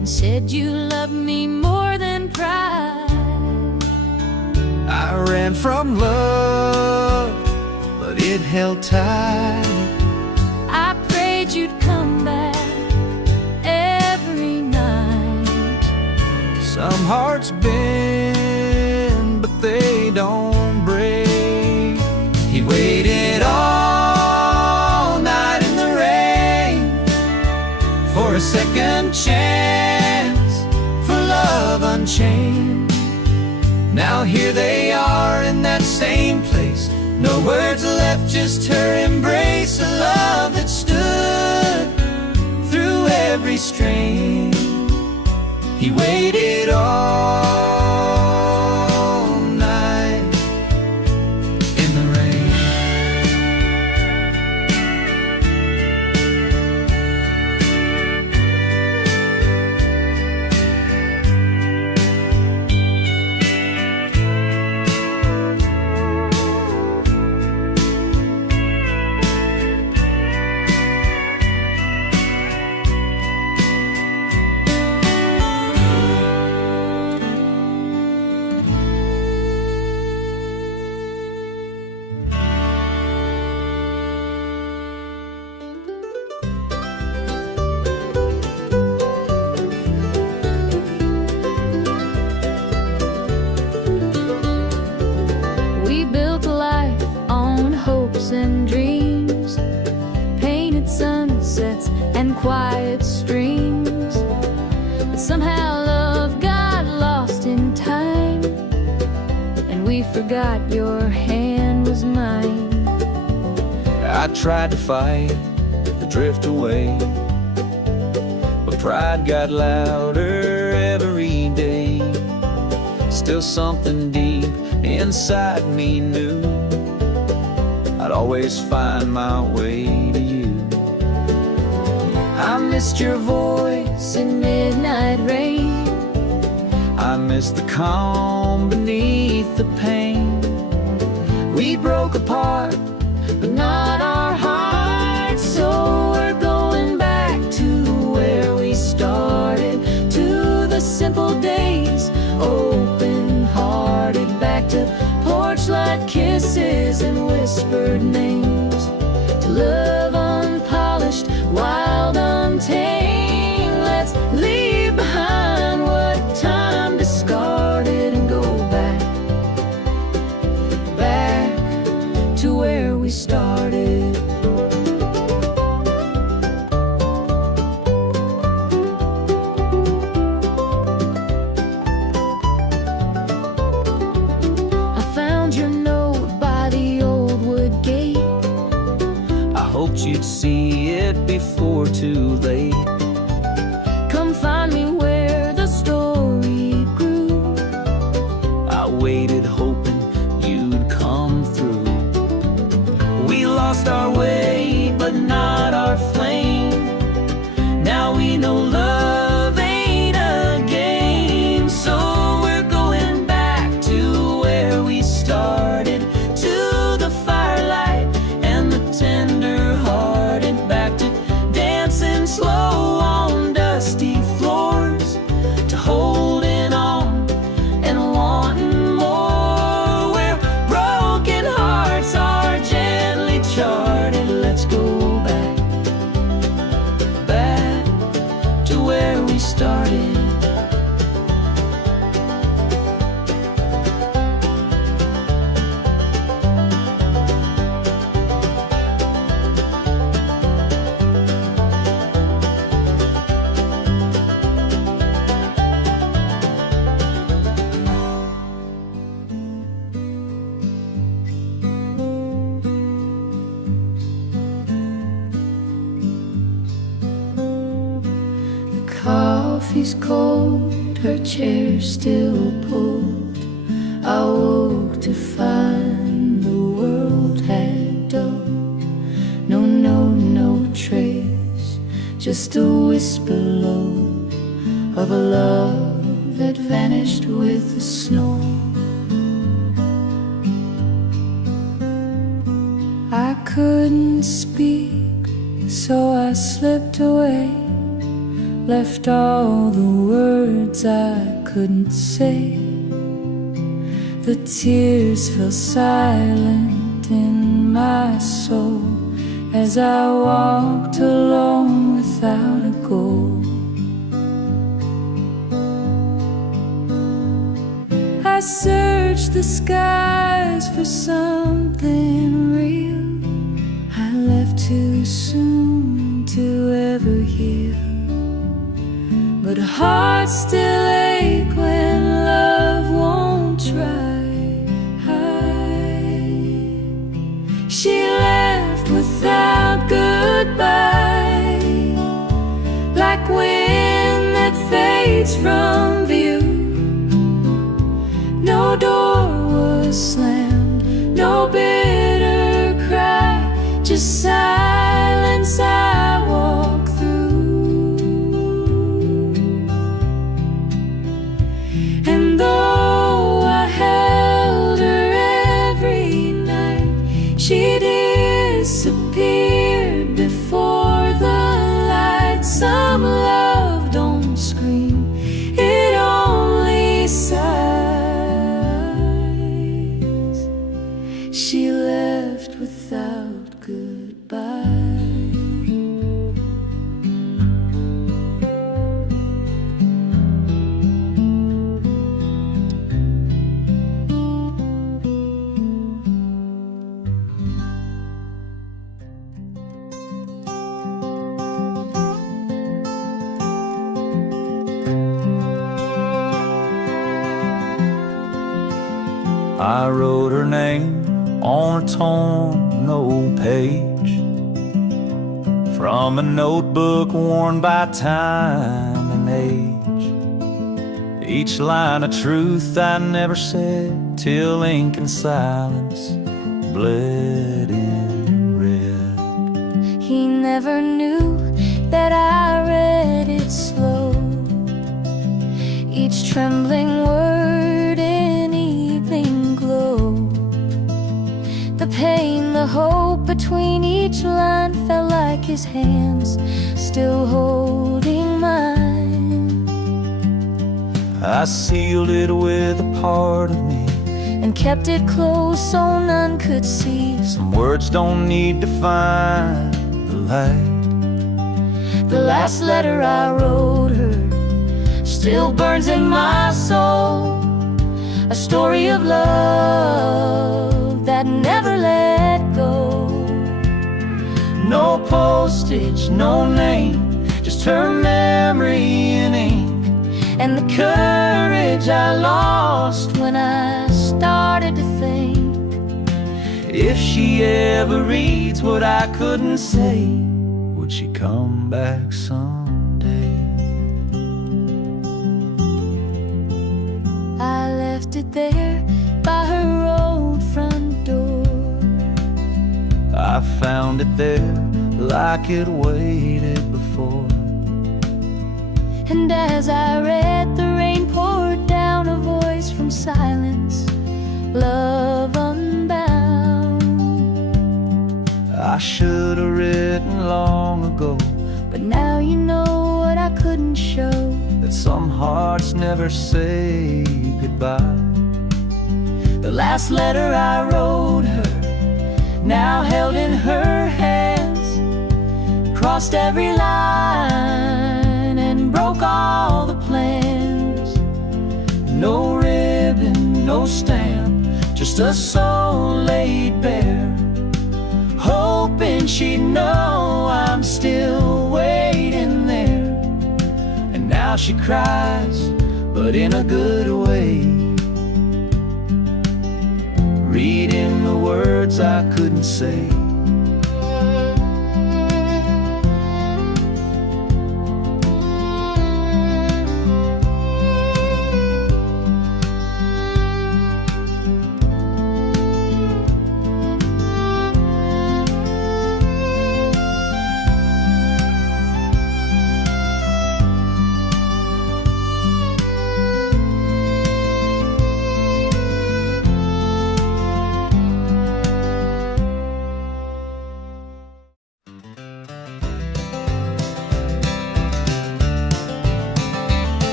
said you loved me more than pride. I ran from love, but it held tight. I prayed you'd come back every night. Some hearts bend, but they don't break. He waited all night in the rain for a second chance, for love unchained. Now here they are in that same place. No words left, just her embrace. A love that stood through every strain. He waited all night in the rain. We built a life on hopes and dreams, painted sunsets and quiet streams. But somehow love got lost in time, and we forgot your hand was mine. I tried to fight the drift away, but pride got louder every day. Still something deep inside me knew I'd always find my way to you. I missed your voice in midnight rain. I missed the calm beneath the pain. We broke apart, but not our hearts. So we're going back to where we started, to the simple days, open-hearted, back to porch light kisses and whispered names, to love unpolished, wild, untamed. Let's leave behind what time discarded and go back, back to where we started. I found your note by the old wood gate. I hoped you'd see it before too late. Come find me where the story grew. I waited hoping you'd come through. We lost our way, but not our flame. Now we know love ain't a game. So we're going back to where we started, to the firelight and the tender-hearted, back to dancing slow on dusty floors, to holding on and wanting more, where broken hearts are gently charted. Let's go back, back to where we started. The coffee's cold, her chair still pulled. I woke to find the world had dulled. No trace, just a whisper low of a love that vanished with the snow. I couldn't speak, so I slipped away, left all the words I couldn't say. The tears fell silent in my soul as I walked alone without a goal. I searched the skies for something real. I left too soon to ever heal, but hearts still ache when love won't try. She left without goodbye, like wind that fades from view. No door was slammed, no bitter cry, just silence I walk through. And though I held her every night, she disappeared before the light. Some love don't scream, it only sighs. She left without goodbye. I wrote her name on a torn old page from a notebook worn by time and age. Each line of truth I never said till ink and silence bled in red. He never knew that I read it slow, each trembling word in evening glow. The pain, the hope between each line felt like his hands still holding mine. I sealed it with a part of me and kept it close so none could see. Some words don't need to find the light. The last letter I wrote her still burns in my soul, a story of love that never let go. No postage, no name, just her memory in ink, and the courage I lost when I started to think. If she ever reads what I couldn't say, would she come back someday? I left it there by her old front door. I found it there like it waited before. And as I read, the rain poured down, a voice from silence, love unbound. I should have written long ago, but now you know what I couldn't show, that some hearts never say goodbye. the last letter I wrote her, now held in her hands, crossed every line and broke all the plans. No ribbon, no stamp, just a soul laid bare, hoping she'd know I'm still waiting there. And now she cries, but in a good way, reading the words I couldn't say.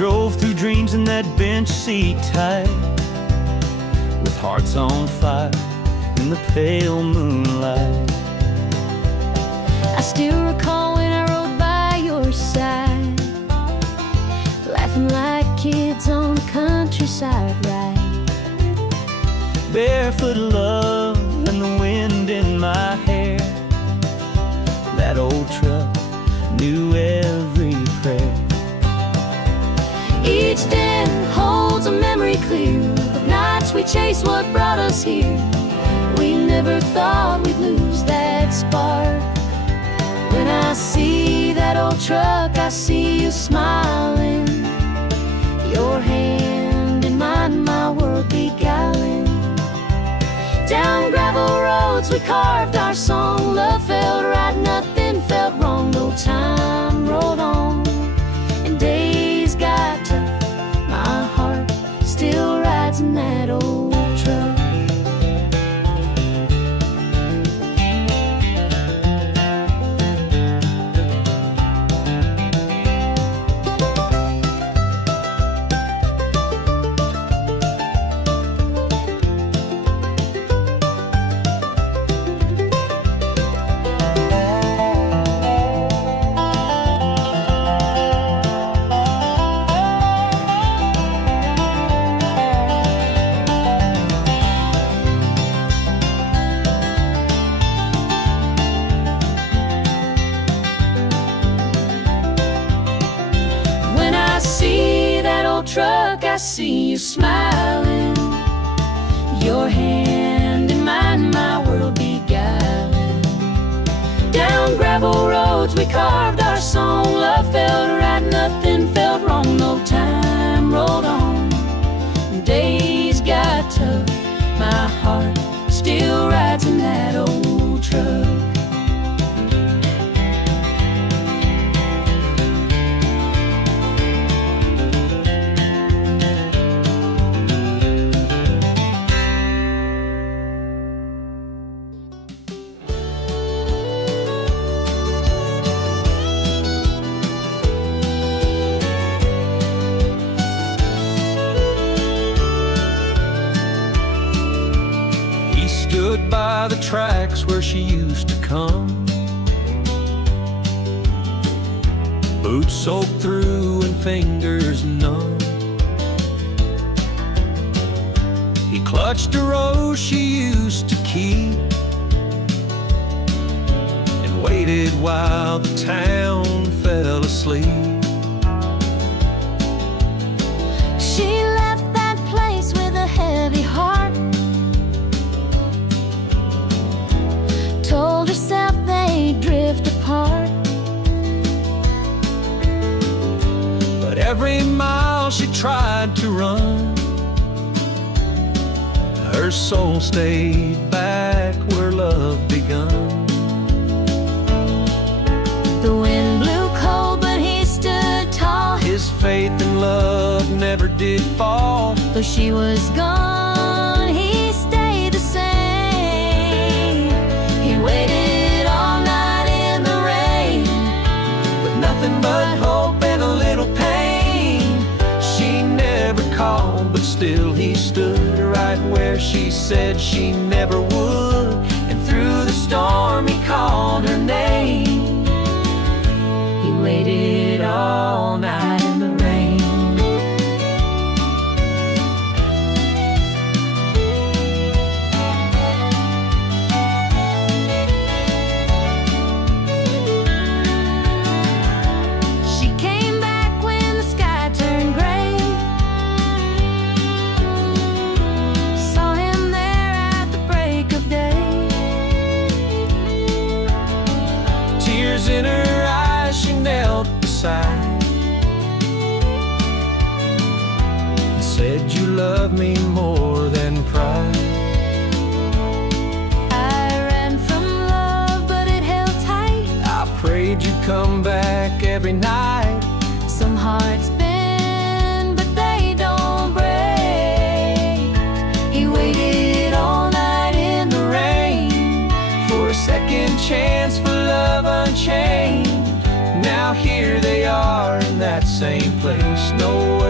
drove through dreams in that bench seat tight, with hearts on fire in the pale moonlight. I still recall when I rode by your side, laughing like kids on the countryside ride. Barefoot love and the wind in my hair, that old truck knew every prayer. Each den holds a memory clear of nights we chased what brought us here. We never thought we'd lose that spark. When I see that old truck, I see you smiling, your hand in mine, my world beguiling. Down gravel roads we carved our song. Love felt right, nothing felt wrong. No time rolled on and days got tough. My heart still rides in that old truck. Truck, I see you smiling, your hand in mine, my world beguiling. Down gravel roads we carved our song. Love felt right, nothing felt wrong. No time rolled on, days got tough. My heart still rides in that old truck. Stood by the tracks where she used to come, boots soaked through and fingers numb. He clutched a rose she used to keep and waited while the town fell asleep. She left that place with a heavy heart, told herself they'd drift apart. But every mile she tried to run, her soul stayed back where love begun. The wind blew cold, but he stood tall. His faith and love never did fall. Though she was gone, he stayed the same. He waited all night in the rain, With nothing but hope and a little pain. She never called, but still he stood right where she said she never would. And through the storm he called her name. he waited all night in the rain. She came back when the sky turned gray, saw him there at the break of day. Tears in her eyes, she knelt beside and said, "You love me more than pride." I ran from love, but it held tight. I prayed you'd come back every night. Some hearts bend, but they don't break. He waited all night in the rain For a second chance, for love unchained. Now here they are in that same place. No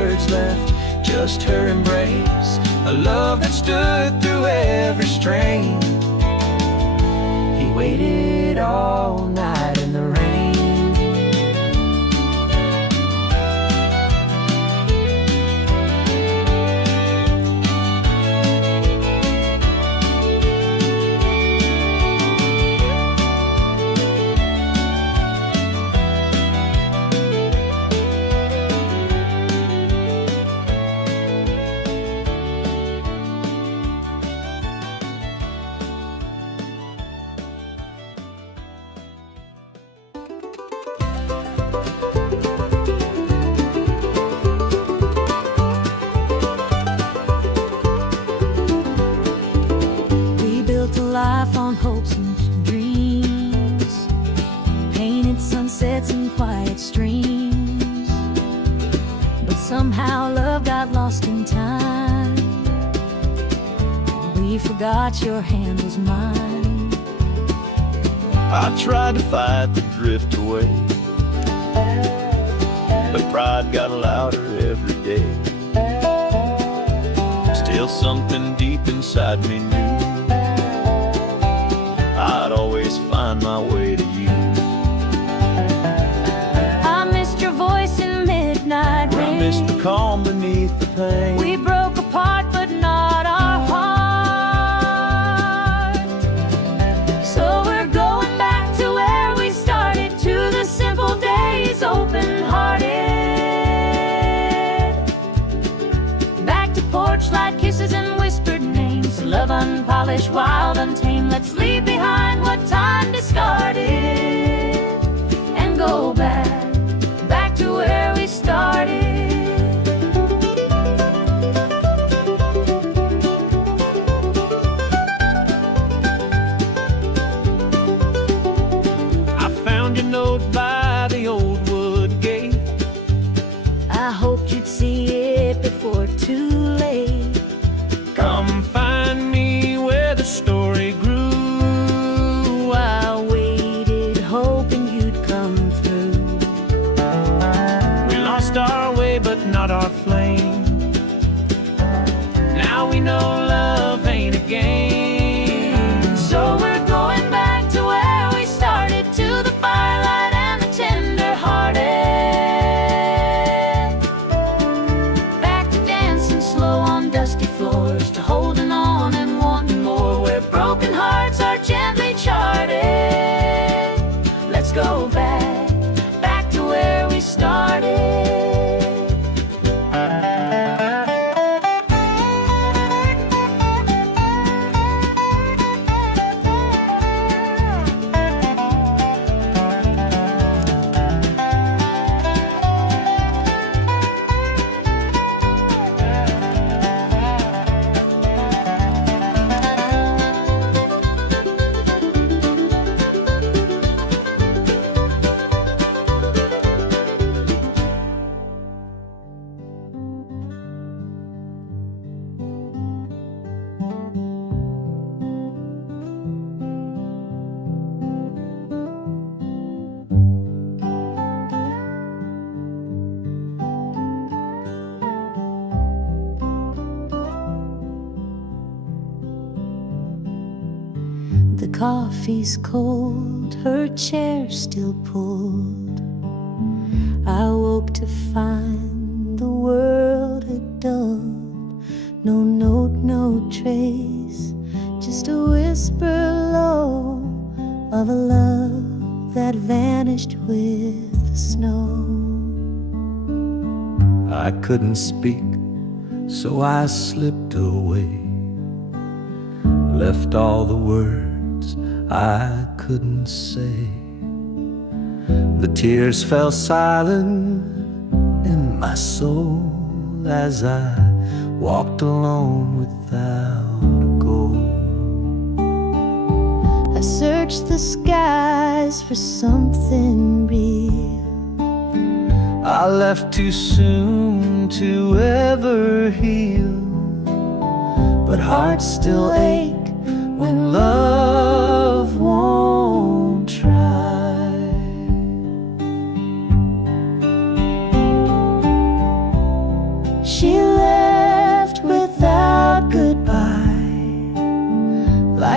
just her embrace, a love that stood through every strain. He waited all night in the rain. Life on hopes and dreams, painted sunsets and quiet streams, but somehow love got lost in time. We forgot your hand was mine. I tried to fight the drift away, but pride got louder every day. Still something deep inside me knew I'd always find my way to you. I missed your voice in midnight rain. I missed the calm beneath the pain. We broke apart, but not our heart. So we're going back to where we started, to the simple days, open-hearted. Back to porch light kisses and whispered names, love unpolished, wild, untamed. Let's leave behind what time discarded and go back to where we started. I found your note by the old wood gate. I hoped you'd see it before too late. Come find me where the story grew. I waited, hoping you'd come through. We lost our way, but not our flame. Now we know love ain't a game. So we're going back to where we started, to the firelight and the tender-hearted. Back to dancing slow on dusty floors, to holding on and wanting more, where broken hearts are gently charted. Let's go back to where we started. The coffee's cold, her chair still pulled. I woke to find the world had dulled. No note, no trace, just a whisper low of a love that vanished with the snow. I couldn't speak, so I slipped away, left all the words I couldn't say. The tears fell silent in my soul as I walked alone without a goal. I searched the skies for something real. I left too soon to ever heal, but hearts still ache when love won't try. She left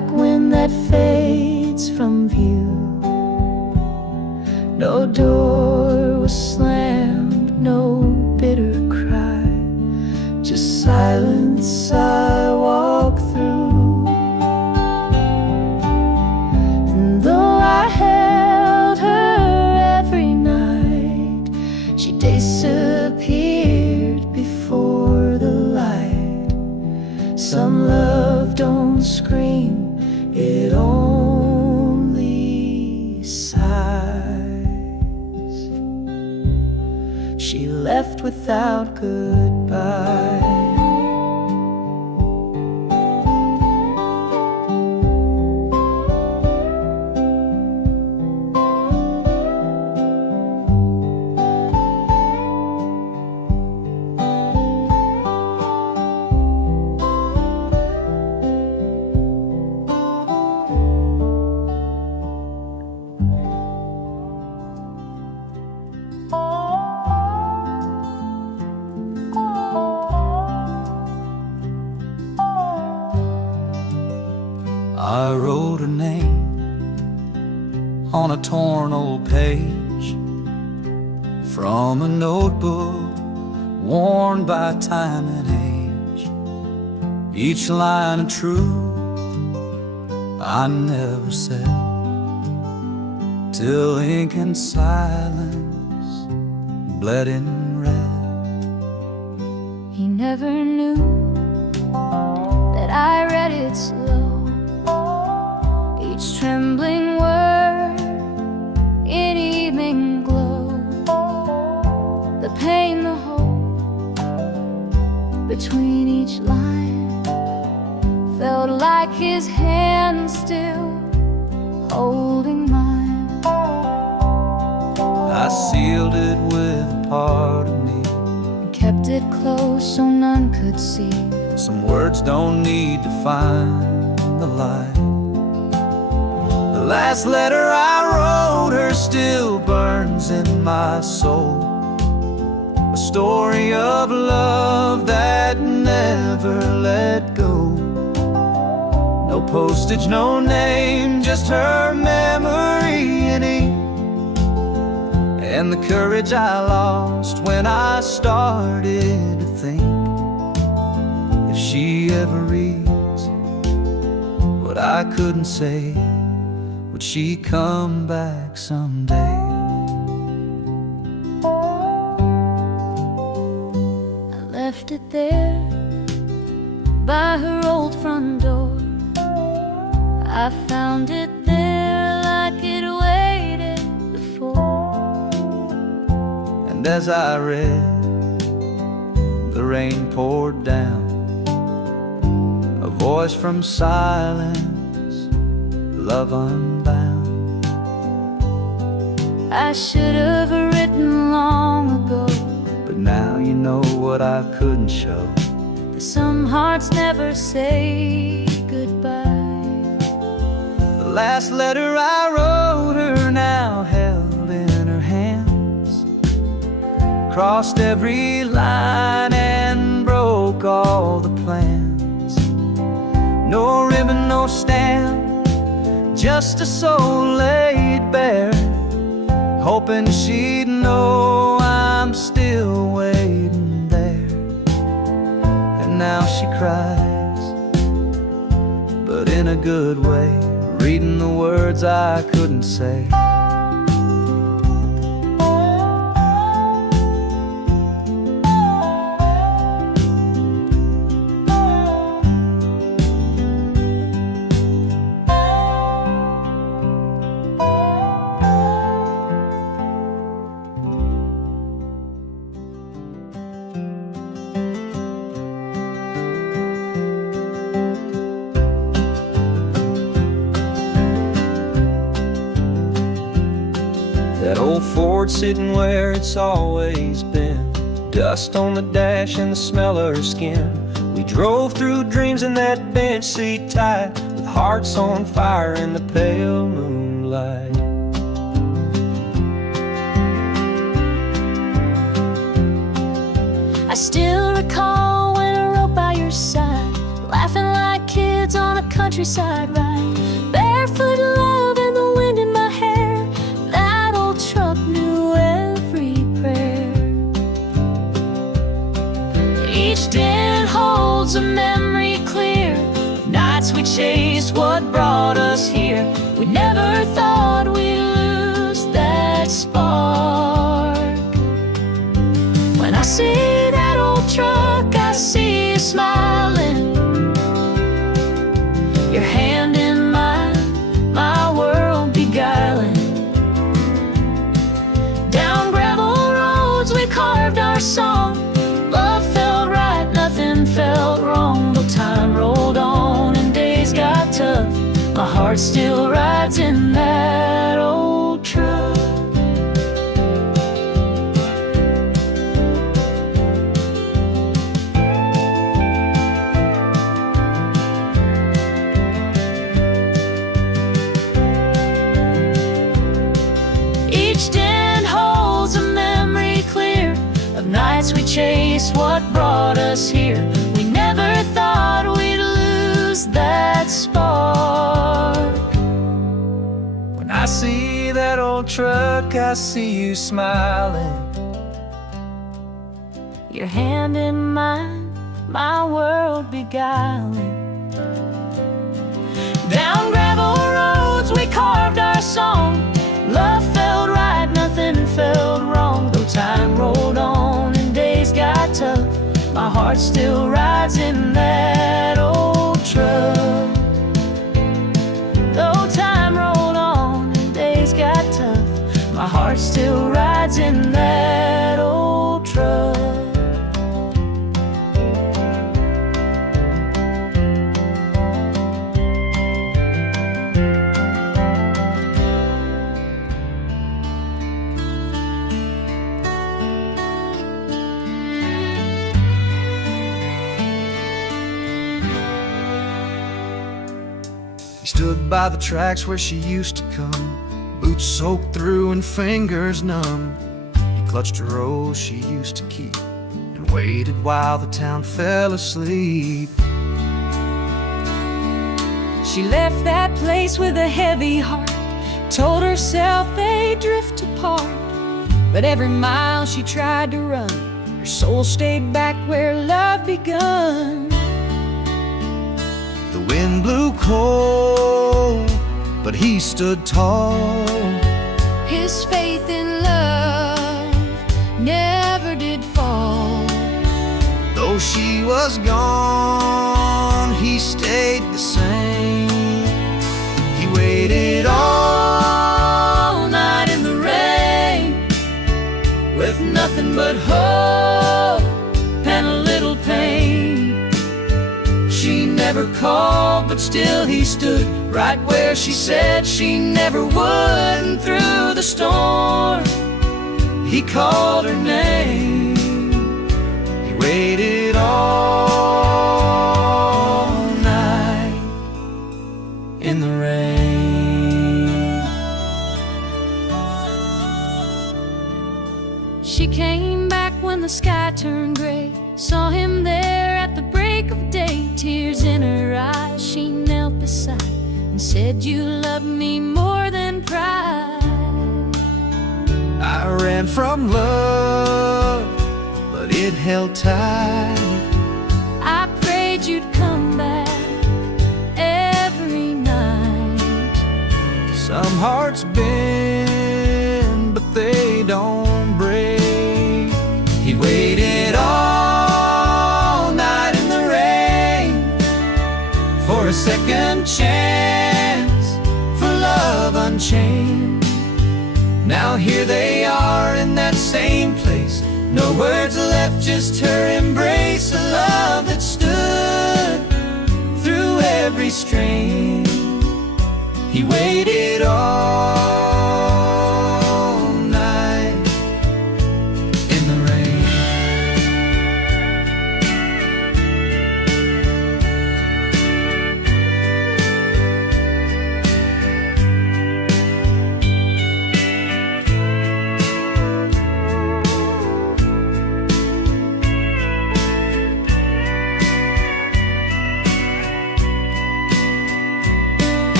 like wind that fades from view. No door was slammed, no bitter cry, just silence I walk through. And though I held her every night, she disappeared before the light. Some love don't scream, it only sighs. She left without goodbye. I wrote her name on a torn old page from a notebook worn by time and age. Each line of truth I never said, till ink and silence bled in red. He never knew that I read it slow, each trembling word in evening glow. The pain, the hope between each line felt like his hand still holding mine. I sealed it with a part of me, And kept it close so none could see. some words don't need to find the light. The last letter I wrote her still burns in my soul, a story of love that never let go. No postage, no name, just her memory in ink, and the courage I lost when I started to think, if she ever reads what I couldn't say, would she come back someday? I left it there by her old front door. I found it there like it waited before. And as I read, the rain poured down, a voice from silence, love unbound. I should have written long ago, But now you know what I couldn't show. that some hearts never say goodbye. The last letter I wrote her now held in her hands, crossed every line and broke all the plans. No ribbon, no stamp, just a soul laid bare, hoping she'd know I'm still waiting there. And now she cries, but in a good way, reading the words I couldn't say. That old Ford sitting where it's always been, dust on the dash and the smell of her skin. We drove through dreams in that bench seat tight, with hearts on fire in the pale moonlight. I still recall when I rode by your side, laughing like kids woods on a countryside ride, barefoot love and the wind in my hair. That old truck knew every prayer. Each den holds a memory clear of nights we chased what brought us here. We never thought we'd lose that spark. When I see that old truck, I see you smiling, your hand in mine, my world beguiling. Down gravel roads we carved our song. Love felt right, nothing felt wrong. Though time rolled on and days got tough, my heart still rides in that old truck. Each den holds a memory clear of nights we chased what brought us here. We never thought we'd lose that spark. When I see that old truck, I see you smiling, Your hand in mine, my world beguiling. Down gravel roads we carved our song. Love felt right, nothing felt wrong. Though time rolled on and days got tough, my heart still rides in that old truck. Though time rolled on and days got tough, my heart still rides in that old truck. He stood by the tracks where she used to come, boots soaked through and fingers numb. He clutched a rose she used to keep and waited while the town fell asleep. She left that place with a heavy heart, told herself they'd drift apart. But every mile she tried to run, her soul stayed back where love begun. The wind blew cold, but he stood tall. His faith in love never did fall. Though she was gone, he stayed the same. He waited all night in the rain, With nothing but hope and a little pain. she never called, but still he stood right where she said she never would. And through the storm, he called her name. He waited all night in the rain. She came back when the sky turned gray, saw him there at the break of day. Tears in her eyes, she knelt beside and said, "You love me more than pride." I ran from love, but it held tight. I prayed you'd come back every night. Some hearts bend, but they don't break. He waited all night in the rain for a second chance, for love unchained. Now here they are in that same place, no words left, just her embrace. A love that stood through every strain. He waited all night in the rain.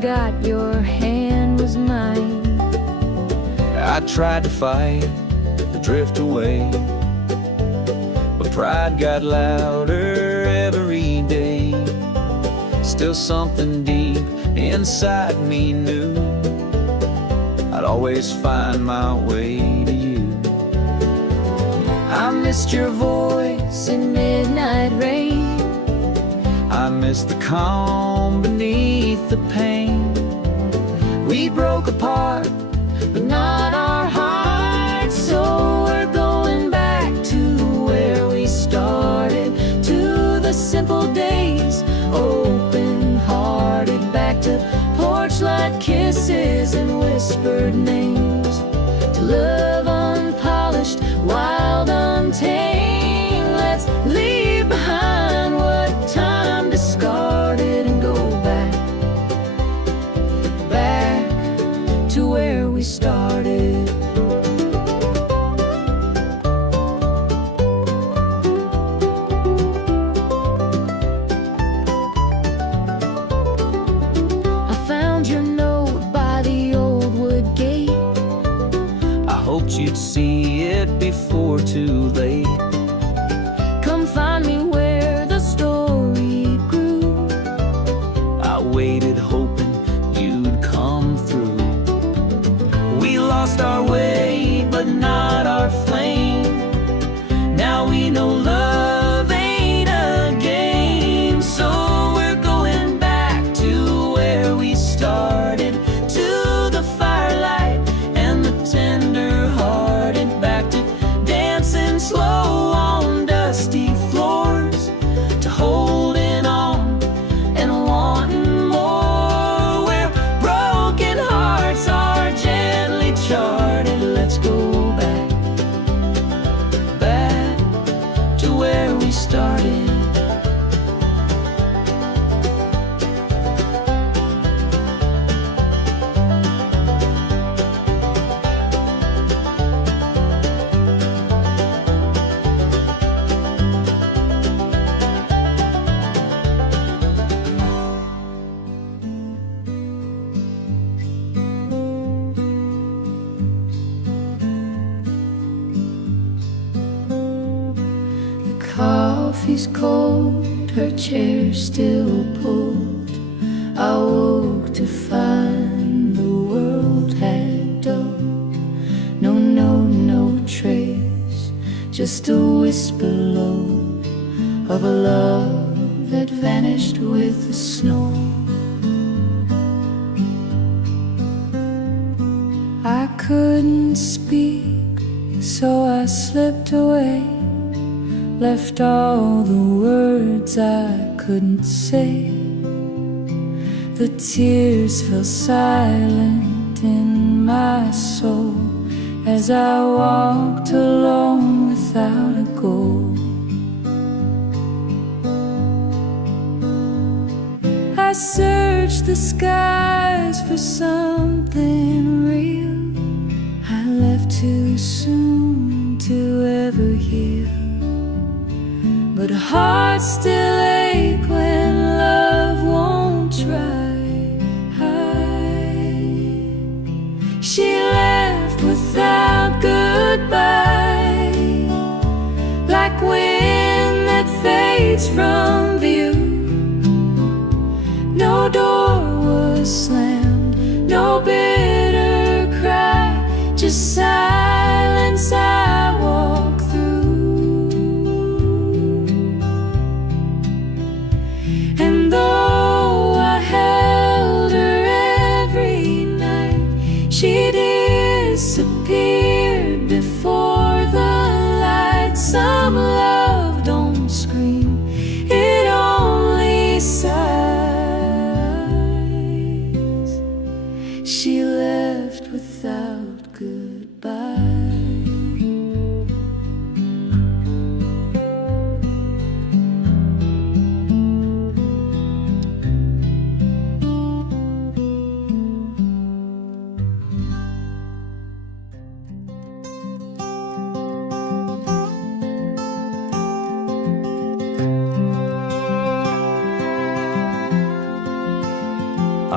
forgot your hand was mine. I tried to fight, to drift away, but pride got louder every day. Still something deep inside me knew I'd always find my way to you. I missed your voice in midnight rain. I miss the calm beneath the pain. We broke apart, but not our hearts. So we're going back to where we started, to the simple days, open-hearted, back to porch light kisses and whispered names, to love unpolished, wild, untamed. Let's leave behind what time discarded and go back to where we started. I found your note by the old wood gate. I hoped you'd see it before too late. Come find me where the story grew. I waited hoping you'd come through. We lost our way, but not our flame. Now we know love ain't a game. So we're going back to where we started, to the firelight and the tender-hearted, back to dancing slow on dusty floors, to holding on and wanting more, where broken hearts are gently charted. Let's go back to where we started. Coffee's cold, her chair still pulled. I woke to find the world had dulled. No note, no trace, just a whisper low of a love that vanished with the snow. I couldn't speak, so I slipped away, left all the words I couldn't say. The tears fell silent in my soul as I walked alone without a goal. I searched the skies for something real. I left too soon to ever heal, but hearts still ache when love won't try. She left without goodbye, like wind that fades from view. No door was slammed, no bitter cry, just silence I walk through. And though I held her every night, she disappeared before the light. Some love don't scream, it only sighs. She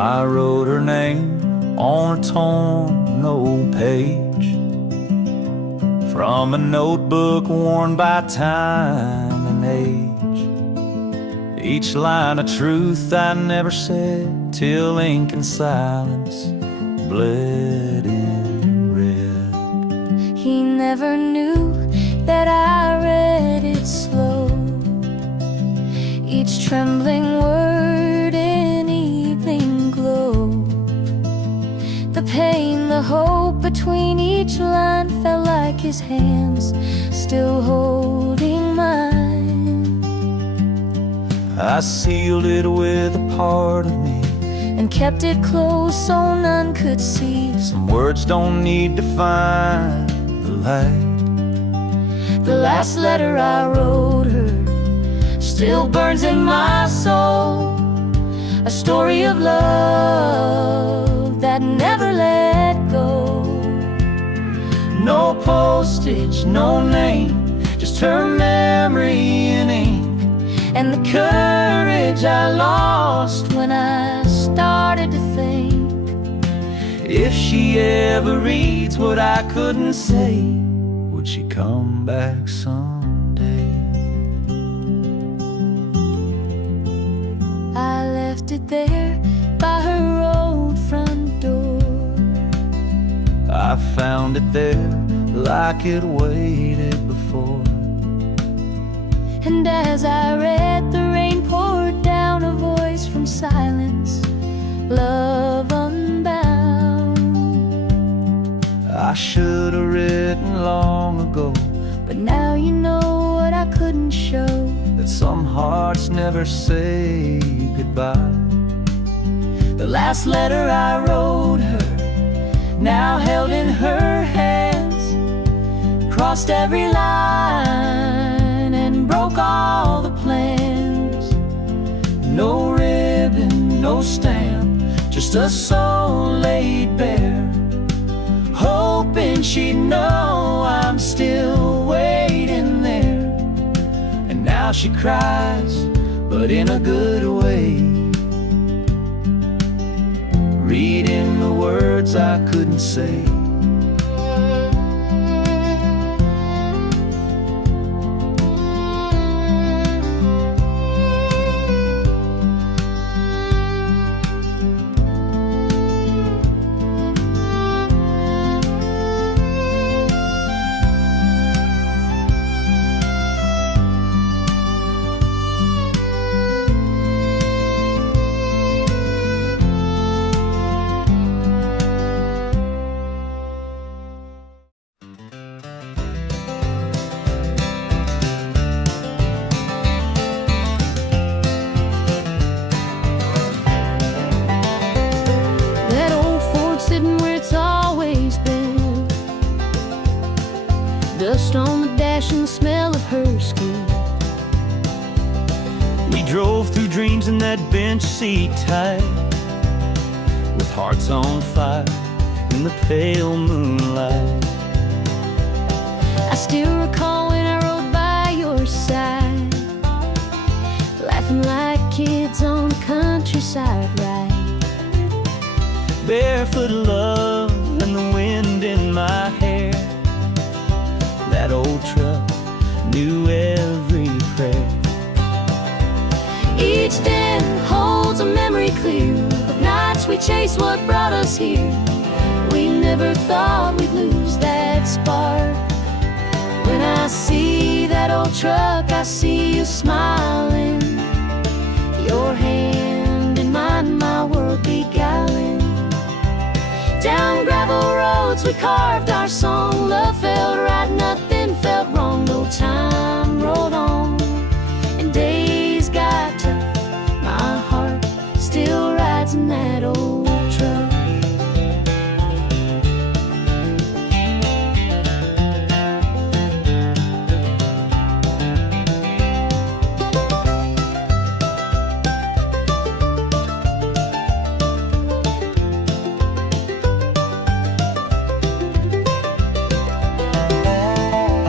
I wrote her name on a torn old page from a notebook worn by time and age. Each line of truth I never said till ink and silence bled in red. He never knew that I read it slow, each trembling word in evening glow. The pain, the hope between each line felt like his hands still holding mine. I sealed it with a part of me and kept it close so none could see. Some words don't need to find the light. The last letter I wrote her still burns in my soul, a story of love that never let go. No postage, no name, just her memory in ink, and the courage I lost when I started to think. if she ever reads what I couldn't say, would she come back someday? I left it there by her old front door. I found it there like it waited before. And as I read, the rain poured down, a voice from silence, love unbound. I should have written long ago, But now you know what I couldn't show, that some hearts never say goodbye. the last letter I wrote her, now held in her hands, crossed every line and broke all the plans. No ribbon, no stamp, just a soul laid bare, hoping she'd know I'm still waiting there. and now she cries, but in a good way, reading the words I couldn't say. That old Ford sitting where it's always been, dust on the dash and the smell of her skin. We drove through dreams in that bench seat tight, with hearts on fire in the pale moonlight. I still recall when I rode by your side, laughing like kids on a countryside ride. Barefoot love and the wind in my hair. That old truck knew every prayer. Each den holds a memory clear of nights we chased what brought us here. We never thought we'd lose that spark. When I see that old truck, I see you smiling, your hand in mine, my world beguiling. Down gravel roads we carved our song, love felt right, nothing felt wrong. No time rolled on and days got tough, my heart still rides in that old truck.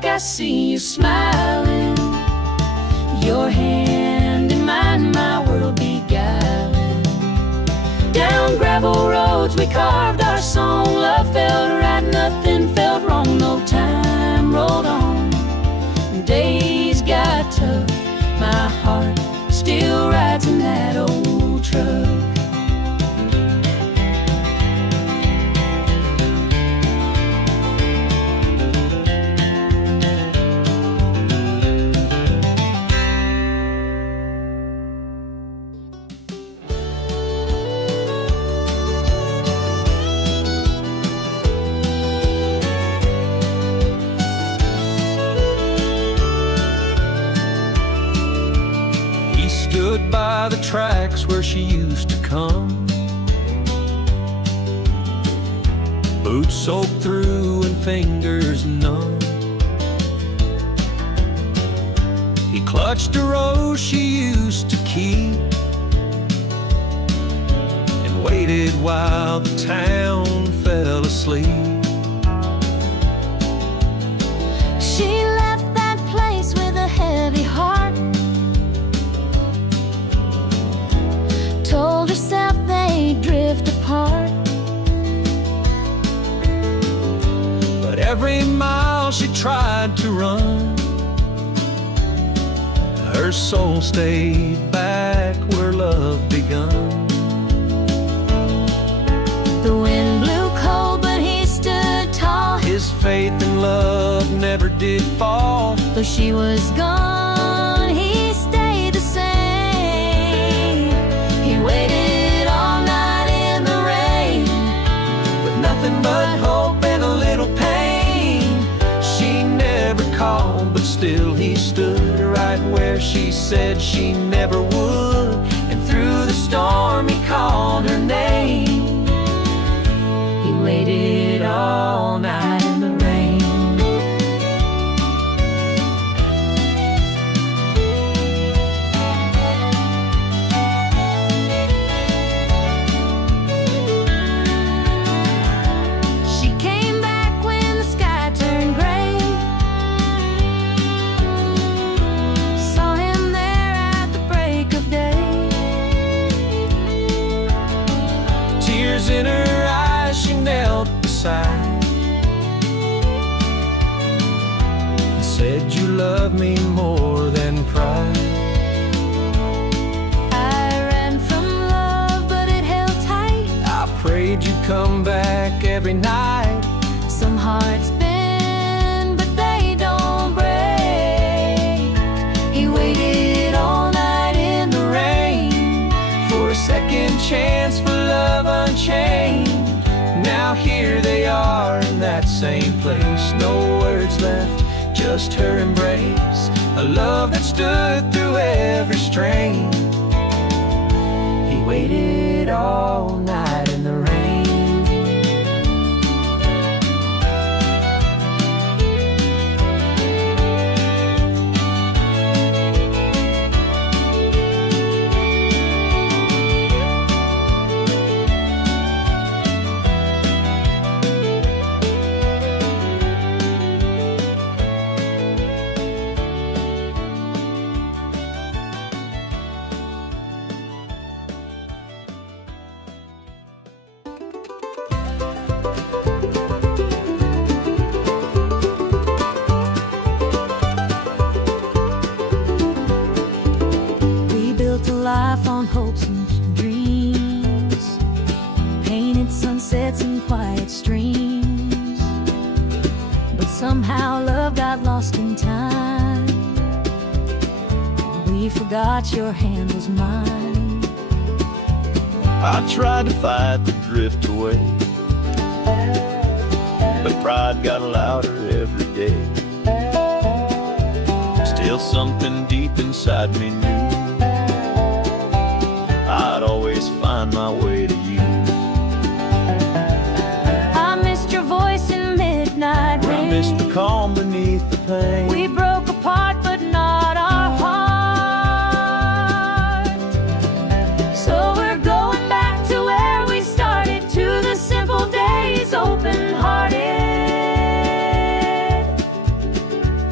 look, I see you smiling. Your hand in mine, my world beguiling. Down gravel roads we carved our song. Love felt right, nothing felt wrong. No time rolled on. Days got tough. My heart still rides in that old truck. Stood by the tracks where she used to come, boots soaked through and fingers numb. He clutched a rose she used to keep and waited while the town fell asleep. She left that place with a heavy heart. Told herself they'd drift apart. But every mile she tried to run, her soul stayed back where love begun. The wind blew cold, but he stood tall. His faith in love never did fall. Though she was gone, he stayed the same. He waited all night in the rain, With nothing but hope and a little pain. She never called, but still he stood right where she said she never would. and through the storm he called her name. He waited all night in the rain. She came back when the sky turned gray. Saw him there at the break of day. Tears in her eyes, she knelt beside and said, "You love me more than pride." I ran from love, but it held tight. I prayed you'd come back every night. Some hearts bend, but they don't break. He waited all night in the rain For a second chance for love unchained. Now here they are in that same place. No words left, just her embrace. A love that stood through every strain. He waited all night in the rain. We built a life on hopes and dreams, painted sunsets and quiet streams. But somehow love got lost in time. We forgot your hand was mine. I tried to fight the drift away, but pride got louder every day. Still something deep inside me knew I'd always find my way to you. I missed your voice in midnight rain. I missed the calm beneath the pain. We broke apart, but not our heart. So we're going back to where we started, to the simple days, open-hearted.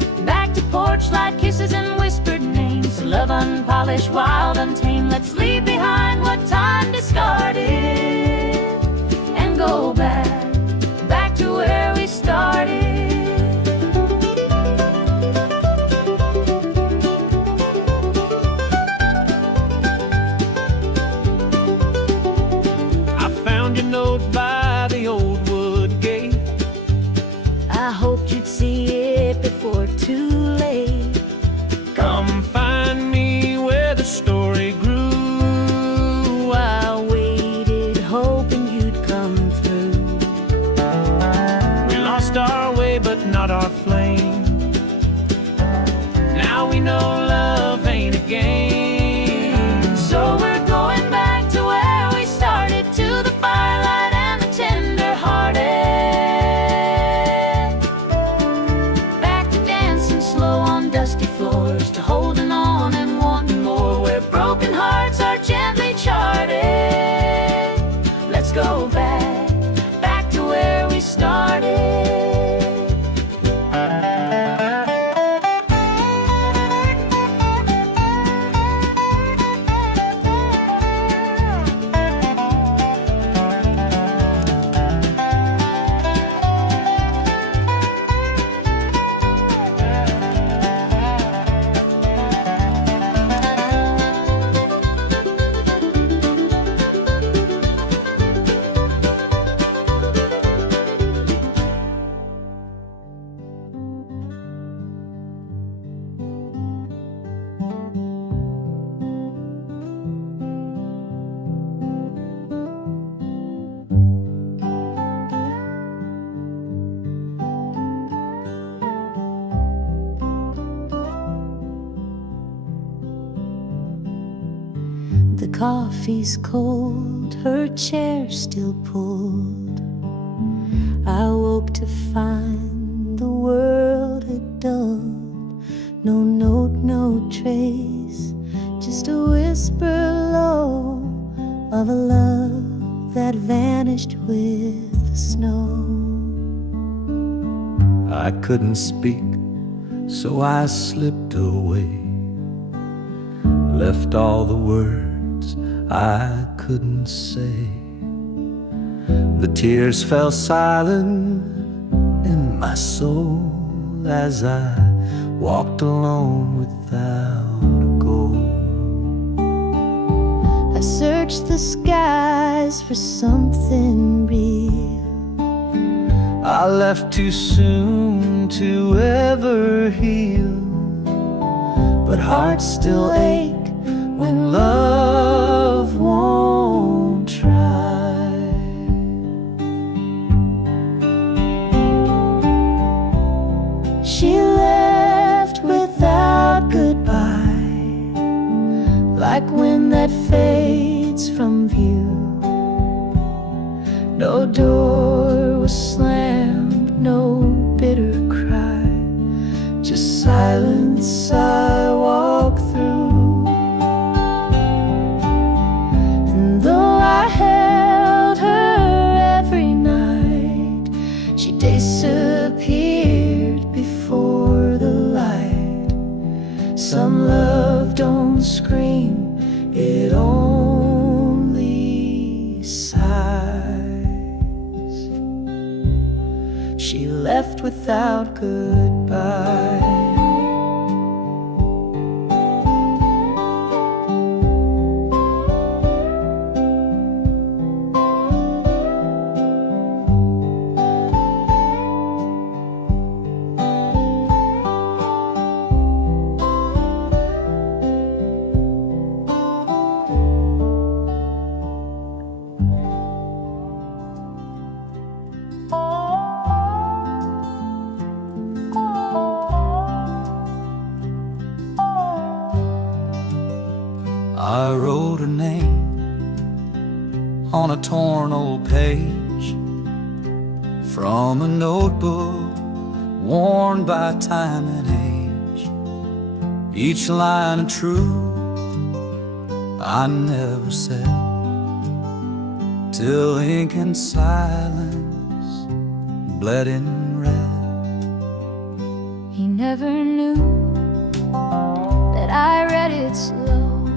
selfish, wild, untamed. Let's leave behind what time discarded and go back to where we started. I found your note by the old wood gate. I hoped you'd see it before too late. Come find me where the story grew. I waited, hoping you'd come through. We lost our way, but not our flame. Now we know love ain't a game. So we're going back to where we started, to the firelight and the tender-hearted. Back to dancing slow on dusty floors, to holding on and wanting more, where broken hearts are gently charted. Let's go back to where we started. The coffee's cold, her chair still pulled. I woke to find the world had dulled. No note, no trace, just a whisper low of a love that vanished with the snow. I couldn't speak, so I slipped away, left all the words I couldn't say. The tears fell silent in my soul as I walked alone without a goal. I searched the skies for something real. I left too soon to ever heal, but hearts still ache when love won't try. She left without goodbye, like wind that fades from view. No door was slammed, no bitter cry, just silence I walk through. And though I held her every night, she disappeared before the light. Some love don't scream, it only sighs. She left without goodbye. I wrote her name on a torn old page from a notebook worn by time and age. Each line a truth I never said, till ink and silence bled in red. He never knew that I read it slow,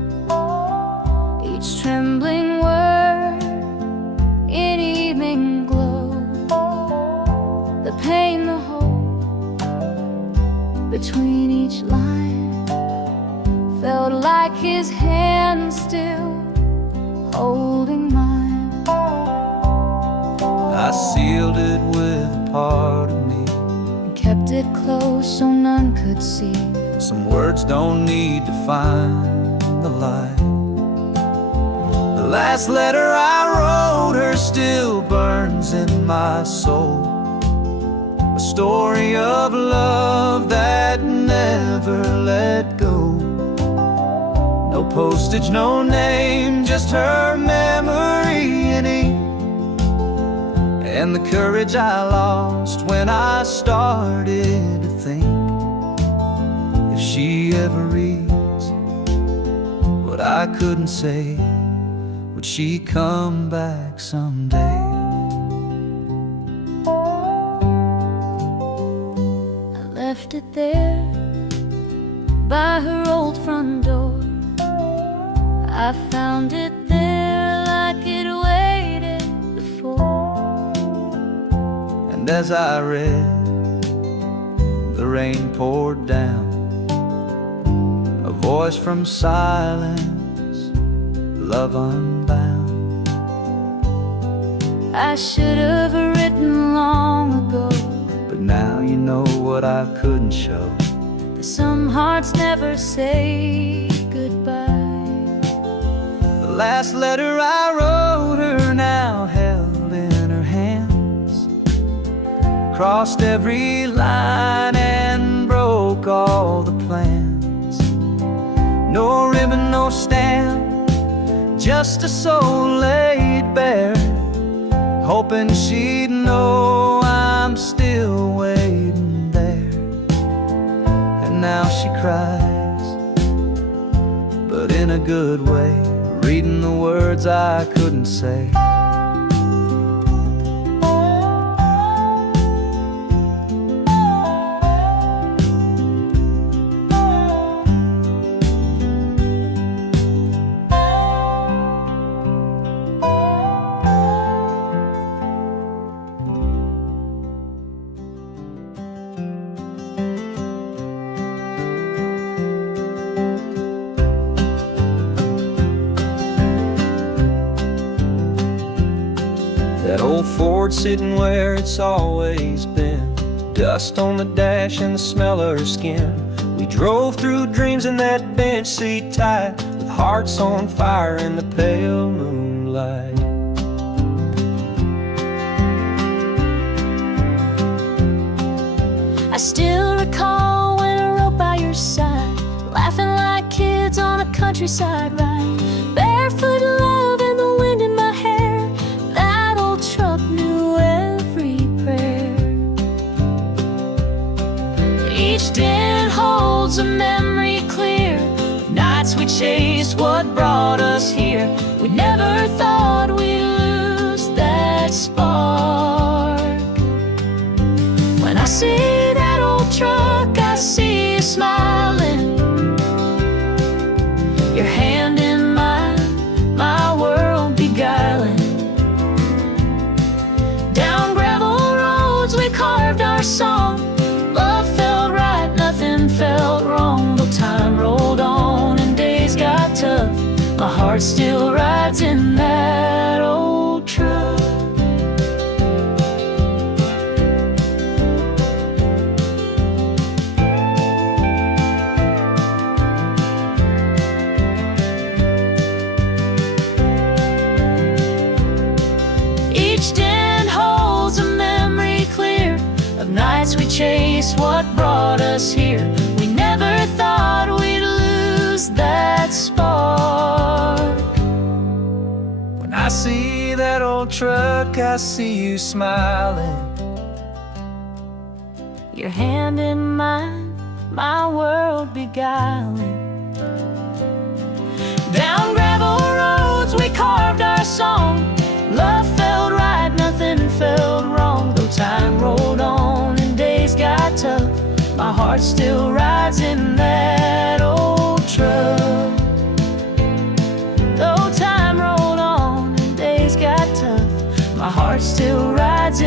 trembling word in evening glow. The pain, the hope between each line felt like his hand still holding mine. I sealed it with a part of me, And kept it close so none could see. some words don't need to find the light. The last letter I wrote her still burns in my soul, a story of love that never let go. No postage, no name, just her memory in ink, and the courage I lost when I started to think, if she ever reads what I couldn't say, would she come back someday? I left it there by her old front door. I found it there like it waited before. And as I read, the rain poured down, a voice from silence, love unbound. I should have written long ago, But now you know what I couldn't show. that some hearts never say goodbye. The last letter I wrote her now held in her hands, crossed every line and broke all the plans. No ribbon, no stamp, just a soul laid bare, hoping she'd know I'm still waiting there. And now she cries, but in a good way, reading the words I couldn't say. That old Ford sitting where it's always been, dust on the dash and the smell of her skin. We drove through dreams in that bench seat tight, with hearts on fire in the pale moonlight. I still recall when I rode by your side, laughing like kids on a countryside ride. Barefoot love and the wind in my hair, that old truck knew every prayer. Each dent holds a memory clear of nights we chased what brought us here. We never thought we'd lose that spark. When I see that old truck, I see you smiling, your hand in mine, my world beguiling. Down gravel roads we carved our song, love felt right, nothing felt wrong. Though time rolled on and days got tough, my heart still rides in that old truck. Nights we chased what brought us here. We never thought we'd lose that spark. When I see that old truck, I see you smiling, your hand in mine, my world beguiling. Down gravel roads we carved our song, love felt right, nothing felt wrong. Though time rolled on and days got tough, my heart still rides in that old truck. Though time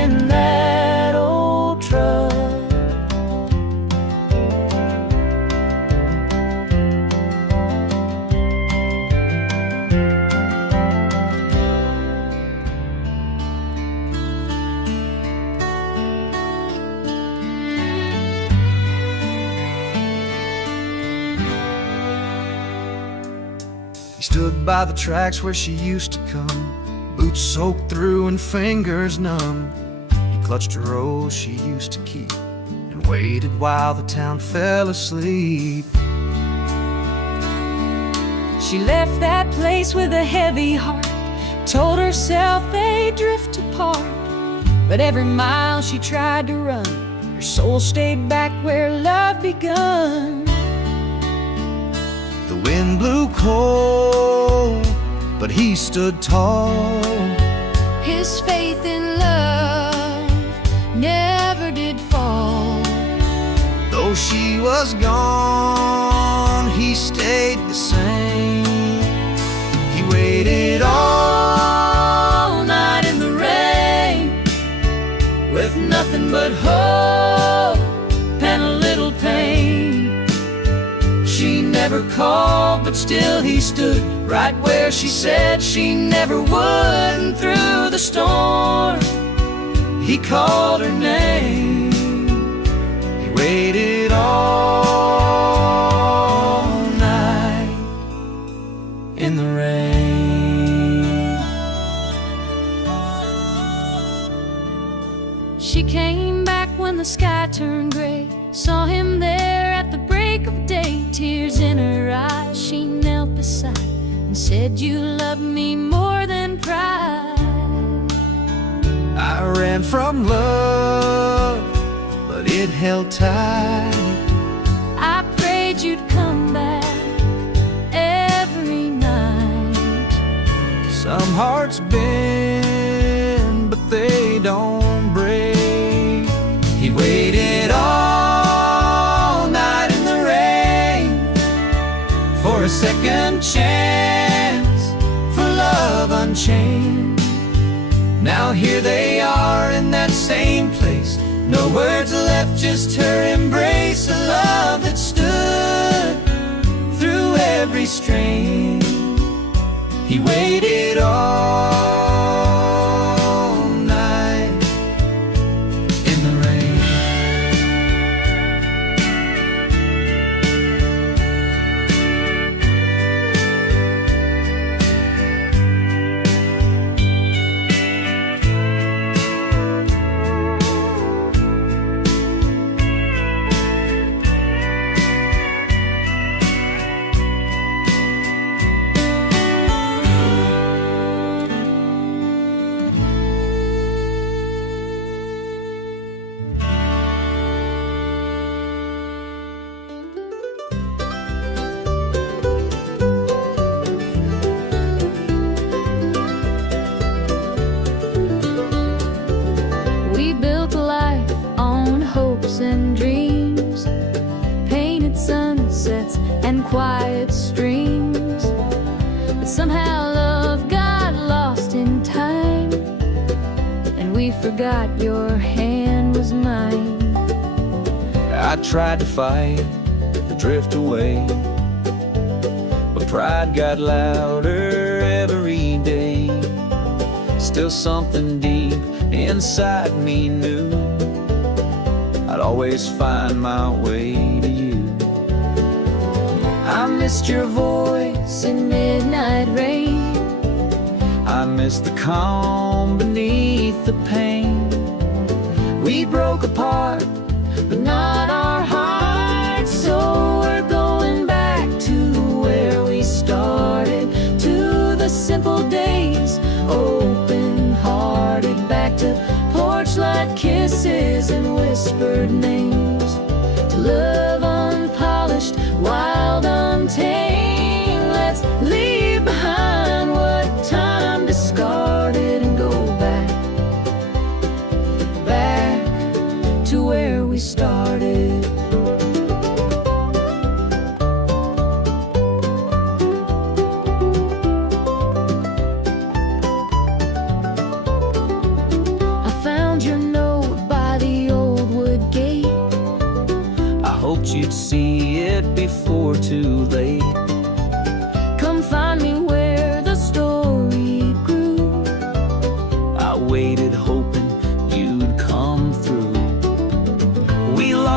in that old truck. He stood by the tracks where she used to come, boots soaked through and fingers numb. He clutched a rose she used to keep and waited while the town fell asleep. She left that place with a heavy heart, told herself they'd drift apart. But every mile she tried to run, her soul stayed back where love begun. The wind blew cold, but he stood tall. His faith in love never did fall. Though she was gone, he stayed the same. He waited all night in the rain, With nothing but hope and a little pain. She never called, but still he stood right where she said she never would. And through the storm, he called her name. He waited all night In the rain, She came back when the sky turned gray, saw him there at the break of day. Tears in her eyes, she knelt beside and said, "You love me more than pride." I ran from love, but it held tight. I prayed you'd come back every night. Some hearts bend, but they don't break. he waited all night in the rain for a second chance, for love unchained. Now here they are in that same place, no words left, just her embrace. A love that stood through every strain. He waited all night in the rain. We built a life on hopes and dreams, painted sunsets and quiet streams. But somehow love got lost in time, and we forgot your hand was mine. I tried to fight, to drift away, but pride got louder every day. Still something deep inside me knew I'd always find my way to you. I missed your voice in midnight rain. I miss the calm beneath the pain. We broke apart, but not our hearts. So we're going back to where we started, to the simple days, open-hearted, back to porch-light kisses and whispered names, to love unpolished, wild, untamed. Let's leave behind what time discarded and go back, back to where we started. I found your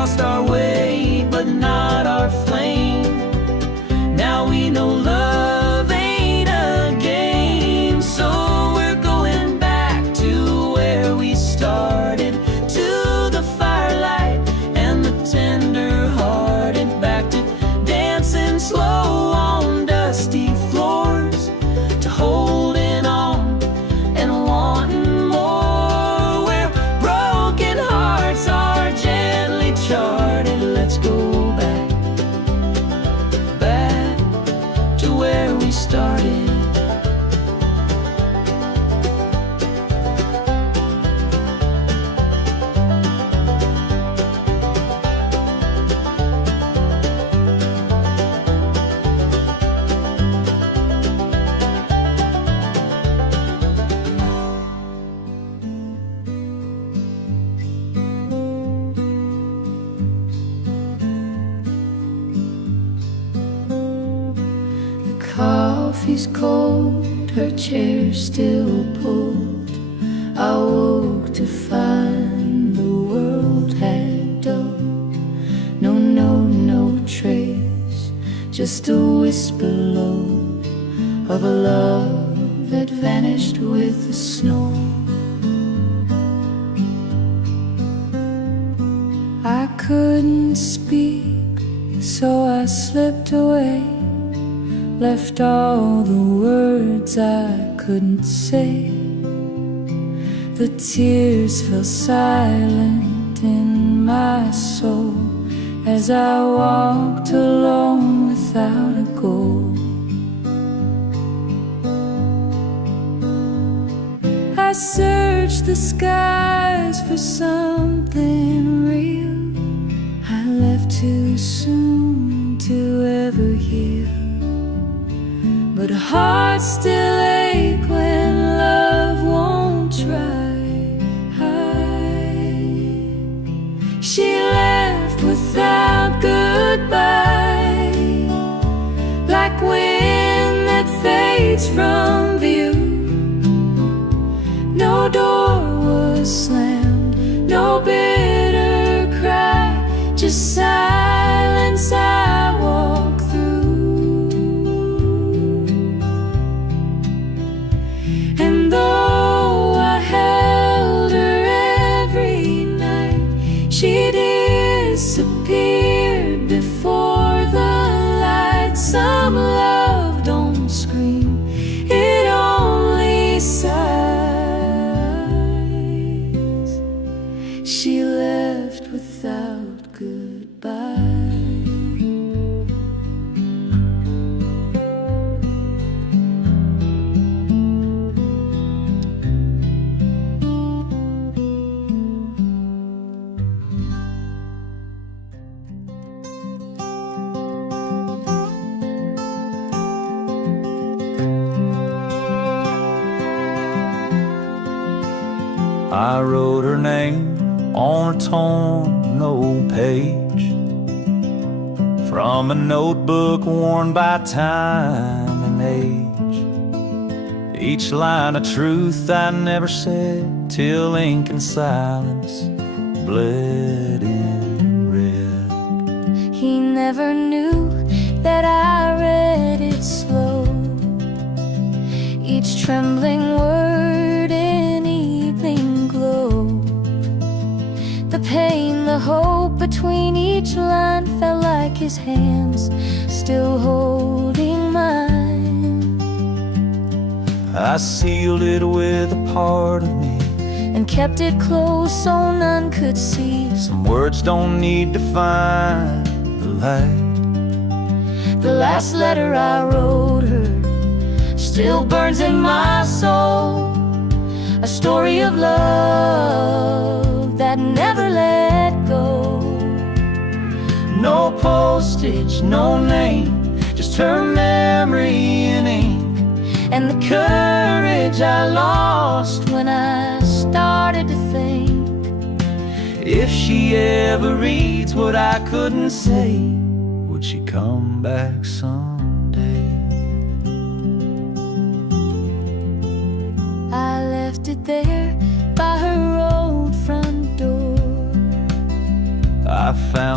lost our way, but not our flame. Now we know love ain't a game, so we're going back to where we started, to the firelight and the tender-hearted, back to dancing slow on dusty floors, to holding on and wanting more, where broken hearts are gently charted. Let's go back, back to where we started. Coffee's cold, her chair still pulled. I woke to find the world had dulled. No note, no trace, just a whisper low of a love that vanished with the snow. I couldn't speak, so I slipped away, left all the words I couldn't say. The tears fell silent in my soul as I walked alone without a goal. I searched the skies for something real. I left too soon to ever heal, but hearts still ache when love won't try. She left without goodbye, like wind that fades from view. No door was slammed, no bitter cry, just silence I walk through. And though I held her every night, she disappeared before the light. Some love don't scream, it only sighs. She left without goodbye. I wrote her name on a torn old page from a notebook worn by time and age. Each line of truth I never said, till ink and silence bled in red. He never knew that I read it slow, each trembling word in evening glow. The pain, the hope between each line felt like his hands still holding mine. I sealed it with a part of me and kept it close so none could see. Some words don't need to find the light. The last letter I wrote her still burns in my soul, a story of love that never let go. No postage, no name, just her memory in ink, And the courage I lost when I started to think, if she ever reads what I couldn't say, would she come back someday? I left it there by her old front door. I found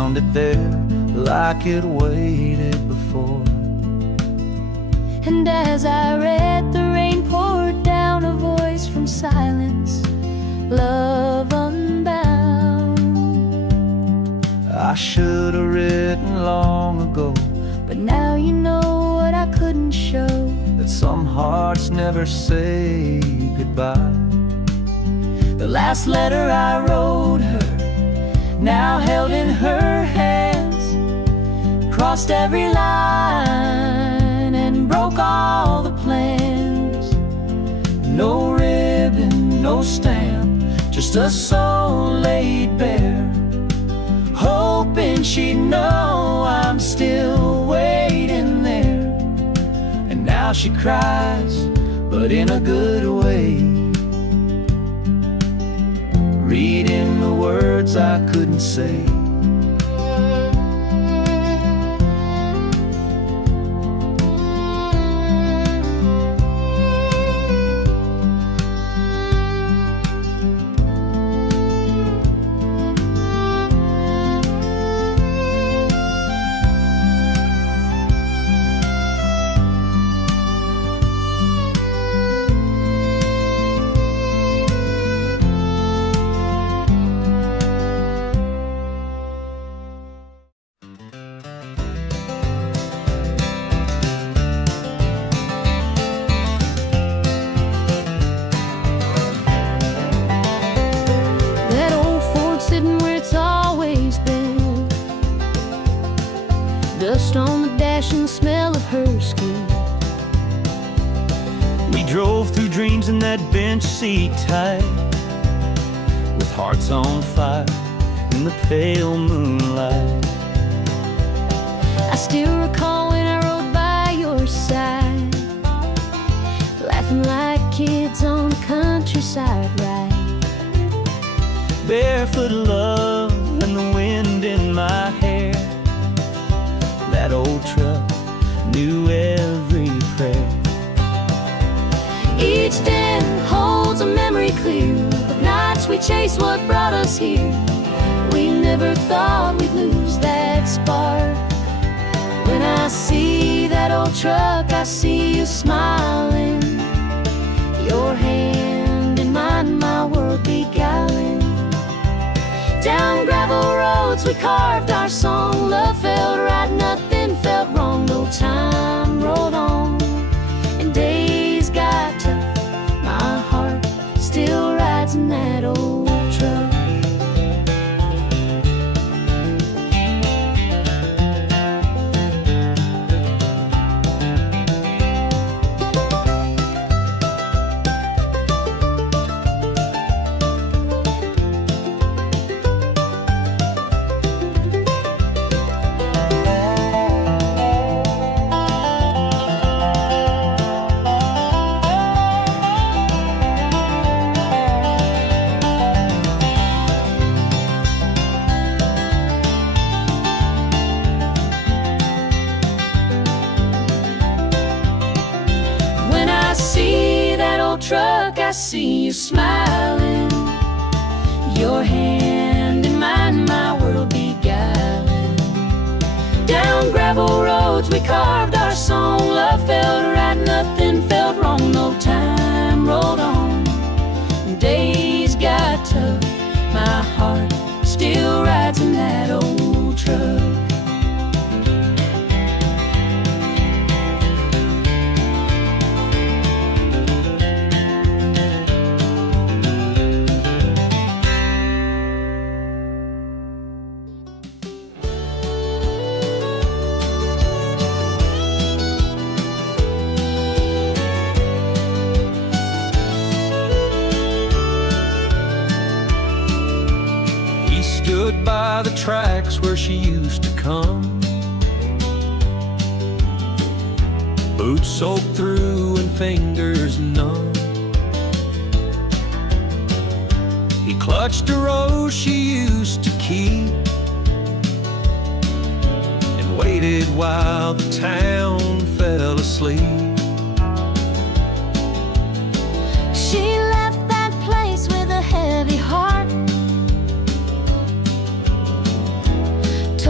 found it there like it waited before. And as I read, the rain poured down, a voice from silence, love unbound. I should have written long ago, but now you know what I couldn't show, that some hearts never say goodbye. the last letter I wrote her, now held in her hands, crossed every line and broke all the plans. No ribbon, no stamp, just a soul laid bare, hoping she'd know I'm still waiting there. And now she cries, but in a good way, reading the words I couldn't say. Dust on the dash and the smell of her skin. We drove through dreams in that bench seat tight, with hearts on fire in the pale moonlight. I still recall when I rode by your side, laughing like kids on the countryside ride. Barefoot love and the wind in my hair. That old truck knew every prayer. Each den holds a memory clear of nights we chased what brought us here. We never thought we'd lose that spark. When I see that old truck, I see you smiling, your hand in mine, my world beguiling. Down gravel roads we carved our song, love felt right, nothing felt wrong. No time rolled on and days got tough, my heart still rides in that old truck. Truck, I see you smiling, your hand in mine, my world beguiling. Down gravel roads we carved our song, love felt right, nothing felt wrong. No time rolled on, days got tough, my heart still rides in that old truck. Stood by the tracks where she used to come, boots soaked through and fingers numb. He clutched a rose she used to keep and waited while the town fell asleep. She left that place with a heavy heart,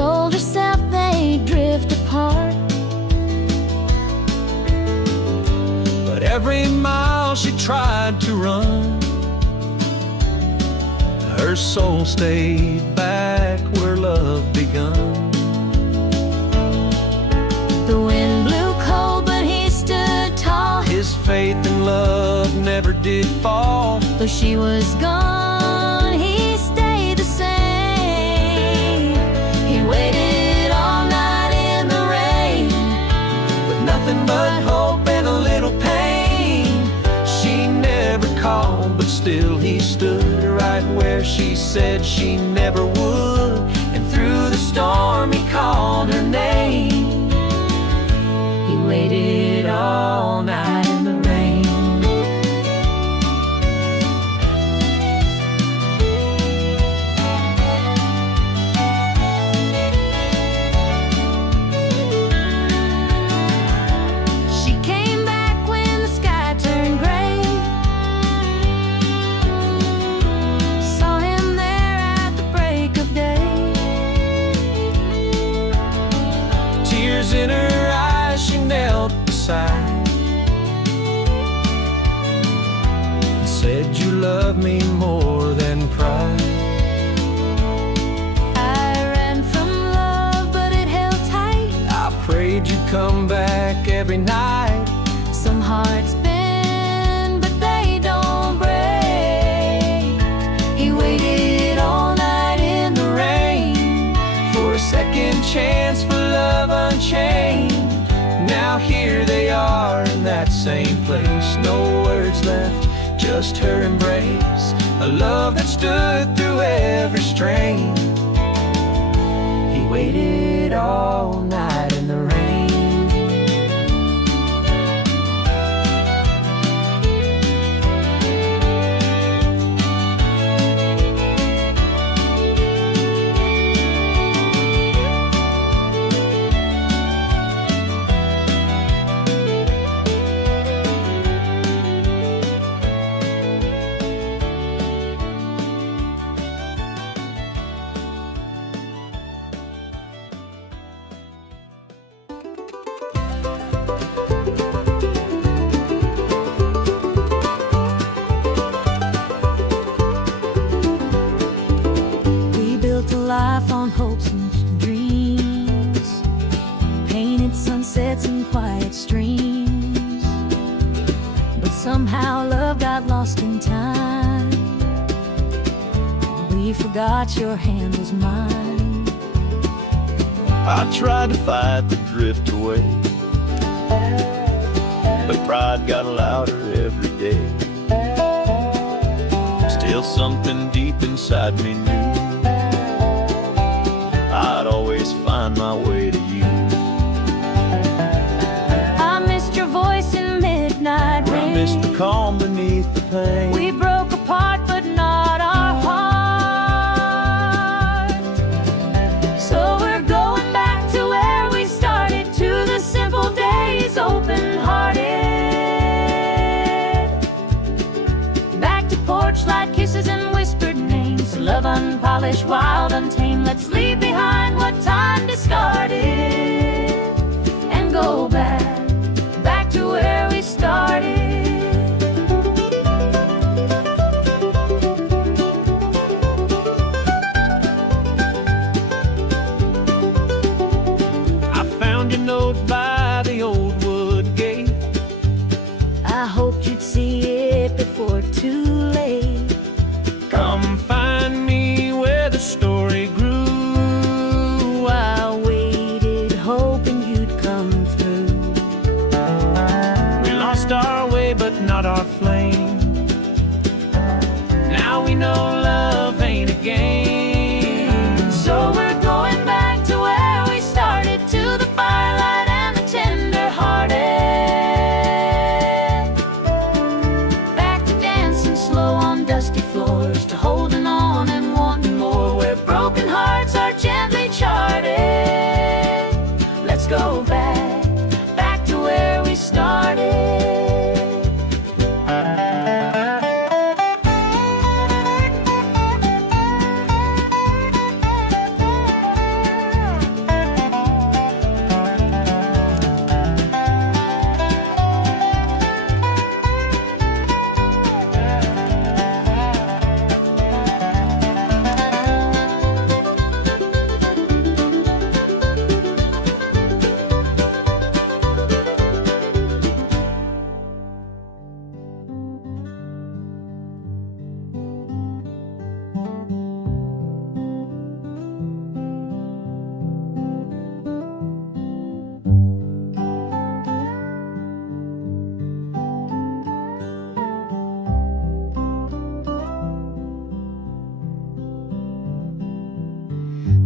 she tried to run, her soul stayed back where love begun. The wind blew cold, but he stood tall. His faith and love never did fall. Though she was gone, he stayed the same. He waited all night in the rain, With nothing but hope and a little pain. She never called, but still he stood right where she said she never would. And through the storm he called her name. he waited all night in the rain. She came back when the sky turned gray. Saw him there at the break of day. Tears in her eyes, she knelt beside and said, "You love me more than pride." I ran from love, but it held tight. I prayed you'd come back every night. Some hearts bend, but they don't break. He waited all night in the rain For a second chance for love unchained. Now here they are in that same place. No words left, just her embrace. A love that stood through every strain. He waited all night in the rain. We built a life on hopes and dreams, painted sunsets and quiet streams. But somehow love got lost in time. We forgot your hand was mine. I tried to fight the drift away, but pride got louder every day. Still something deep inside me knew I'd always find my way to you. I missed your voice in midnight rain. I missed the calm beneath the pain. We broke apart, but not our heart. So we're going back to where we started, to the simple days, open-hearted. Back to porch light kisses and whispered names. Love unpolished, wild, untamed. Let's leave behind what time discarded and go back to where we started. I found your note by the old wood gate. I hoped you'd see it before too late. Come find me where the story grew. I waited, hoping you'd come through. We lost our way, but not our flame. Now we know love ain't a game. So we're going back to where we started, to the firelight and the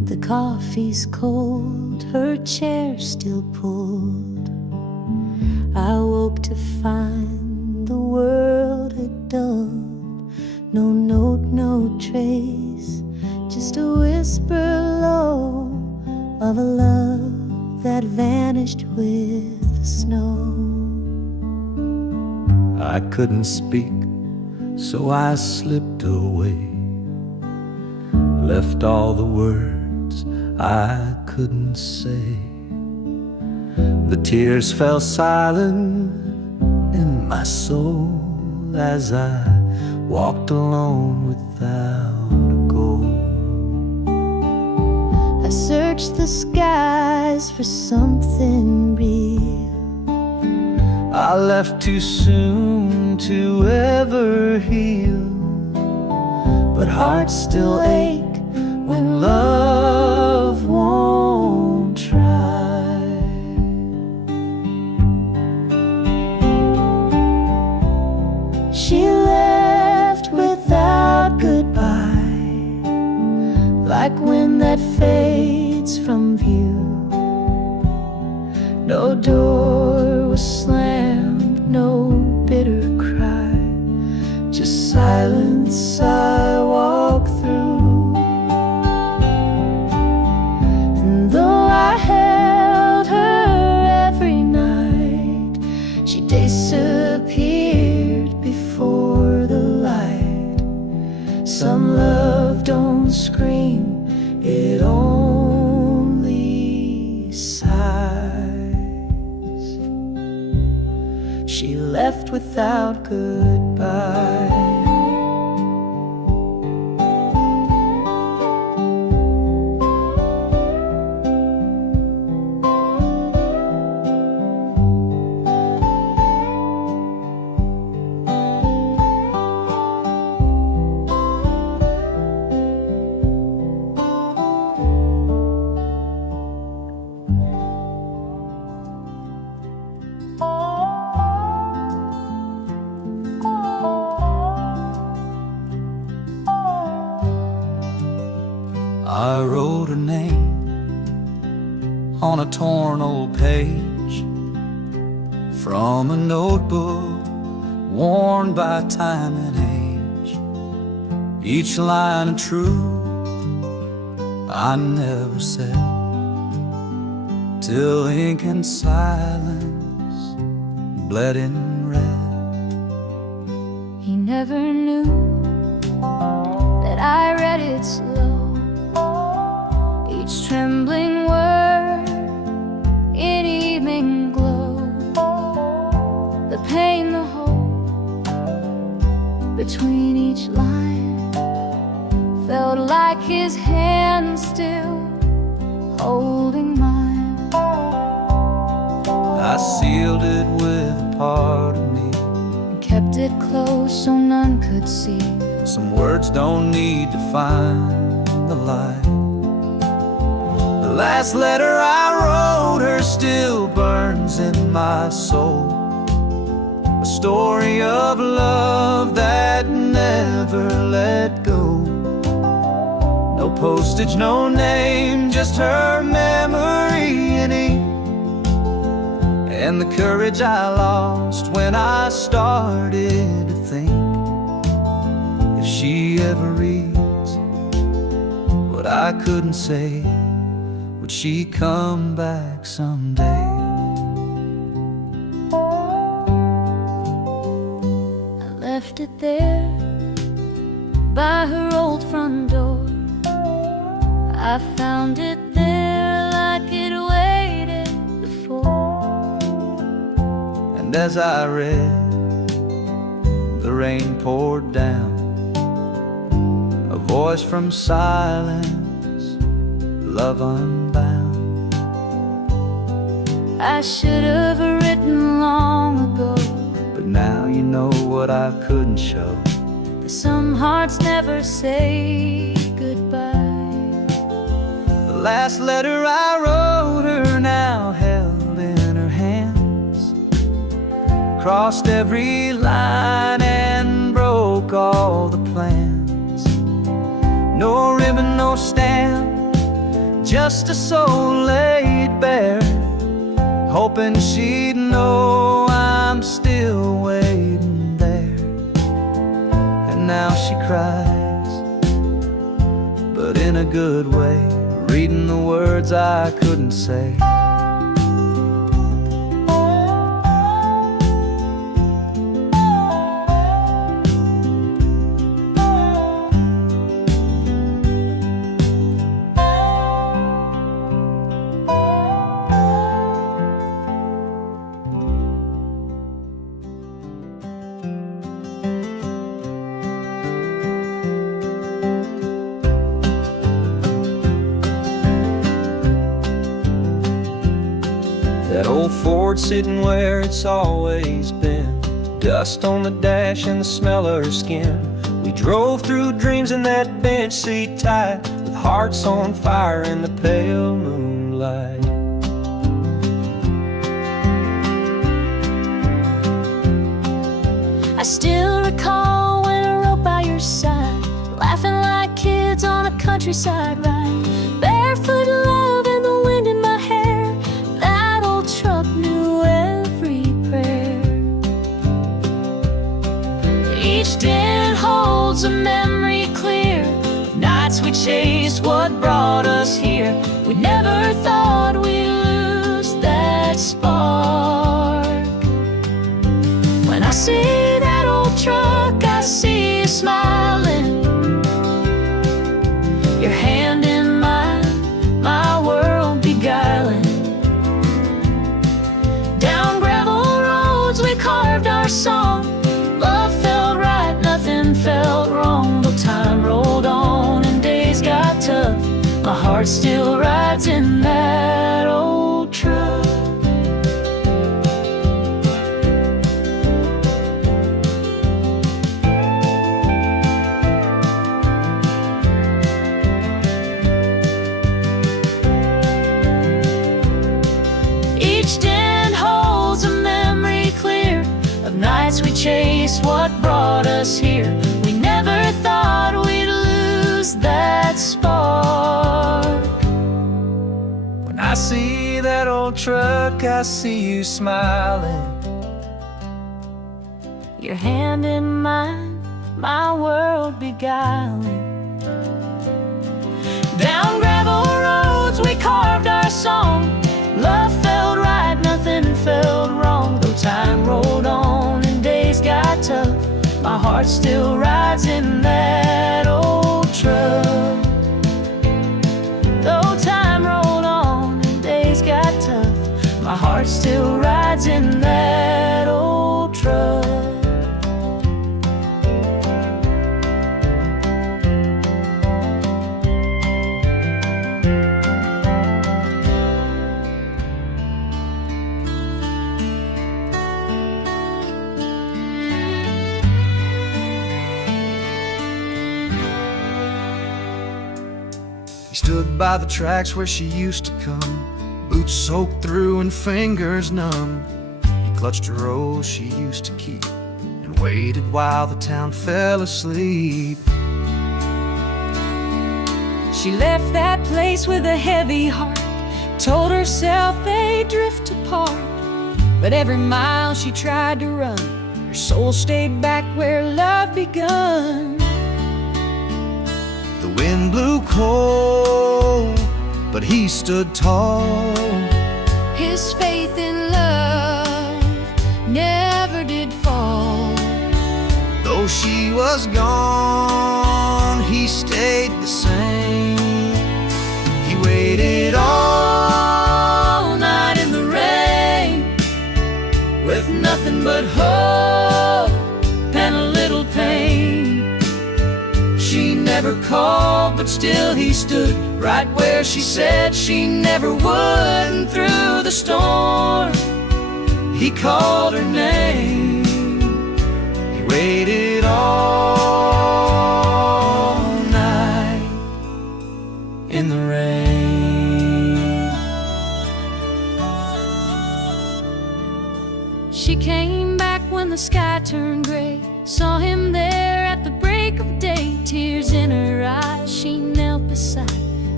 The coffee's cold, her chair still pulled. I woke to find the world had dulled. No note, no trace, just a whisper low of a love that vanished with the snow. I couldn't speak, so I slipped away, left all the words I couldn't say. The tears fell silent in my soul as I walked alone without a goal. I searched the skies for something real. I left too soon to ever heal, but hearts still ache when love won't try. She left without goodbye, like wind that fades from view. No door was slammed, no bitter cry, just silence I walk through. And though I held her every night, she disappeared before the light. Some love don't scream, it only sighs. She left without goodbye. I wrote her name on a torn old page from a notebook worn by time and age. Each line of truth I never said, till ink and silence bled in red. He never knew that I read it slow, each trembling word in evening glow. The pain, the hope between each line felt like his hand still holding mine. I sealed it with a part of me, And kept it close so none could see. some words don't need to find the light. The last letter I wrote her still burns in my soul, a story of love that never let go. No postage, no name, just her memory in ink, and the courage I lost when I started to think, if she ever reads what I couldn't say, would she come back someday? I left it there by her old front door. I found it there like it waited before. And as I read, the rain poured down, a voice from silence, love unbound. I should have written long ago, But now you know what I couldn't show. that some hearts never say goodbye. The last letter I wrote her now held in her hands, crossed every line and broke all the plans. No ribbon, no stamp, just a soul laid bare, hoping she'd know I'm still waiting there. And now she cries, but in a good way, reading the words I couldn't say. That old Ford sitting where it's always been, dust on the dash and the smell of her skin. We drove through dreams in that bench seat tight, with hearts on fire in the pale moonlight. I still recall when I rode by your side, laughing like kids on a countryside ride, barefoot love and the wind in my hair. That old truck knew every prayer. Each dent holds a memory clear of nights we chased what brought us here. We never thought we'd lose that spark. When I see that old truck, I see you smiling, your hand in mine, my world beguiling. Down gravel roads we carved our song, love felt right, nothing felt wrong. Though time rolled on and days got tough, my heart still rides in that old truck. Each dent holds a memory clear of nights we chased what brought us here. We never thought we'd lose that spark. When I see that old truck, I see you smiling, Your hand in mine, my world beguiling. Down gravel roads we carved our song, love felt right, nothing felt wrong. Though time rolled on and days got tough, my heart still rides in that old truck. Though time rolled on and days got tough, my heart still rides in that old truck. He stood by the tracks where she used to come, boots soaked through and fingers numb. He clutched a rose she used to keep and waited while the town fell asleep. She left that place with a heavy heart, told herself they'd drift apart. But every mile she tried to run, her soul stayed back where love begun. The wind blew cold, but he stood tall. His faith in love never did fall. Though she was gone, he stayed the same. He waited all night in the rain, With nothing but hope and a little pain. she never called, but still he stood right where she said she never would. And through the storm, he called her name. He waited all night in the rain. She came back when the sky turned gray, saw him there at the break of day. Tears in her eyes, she knelt beside and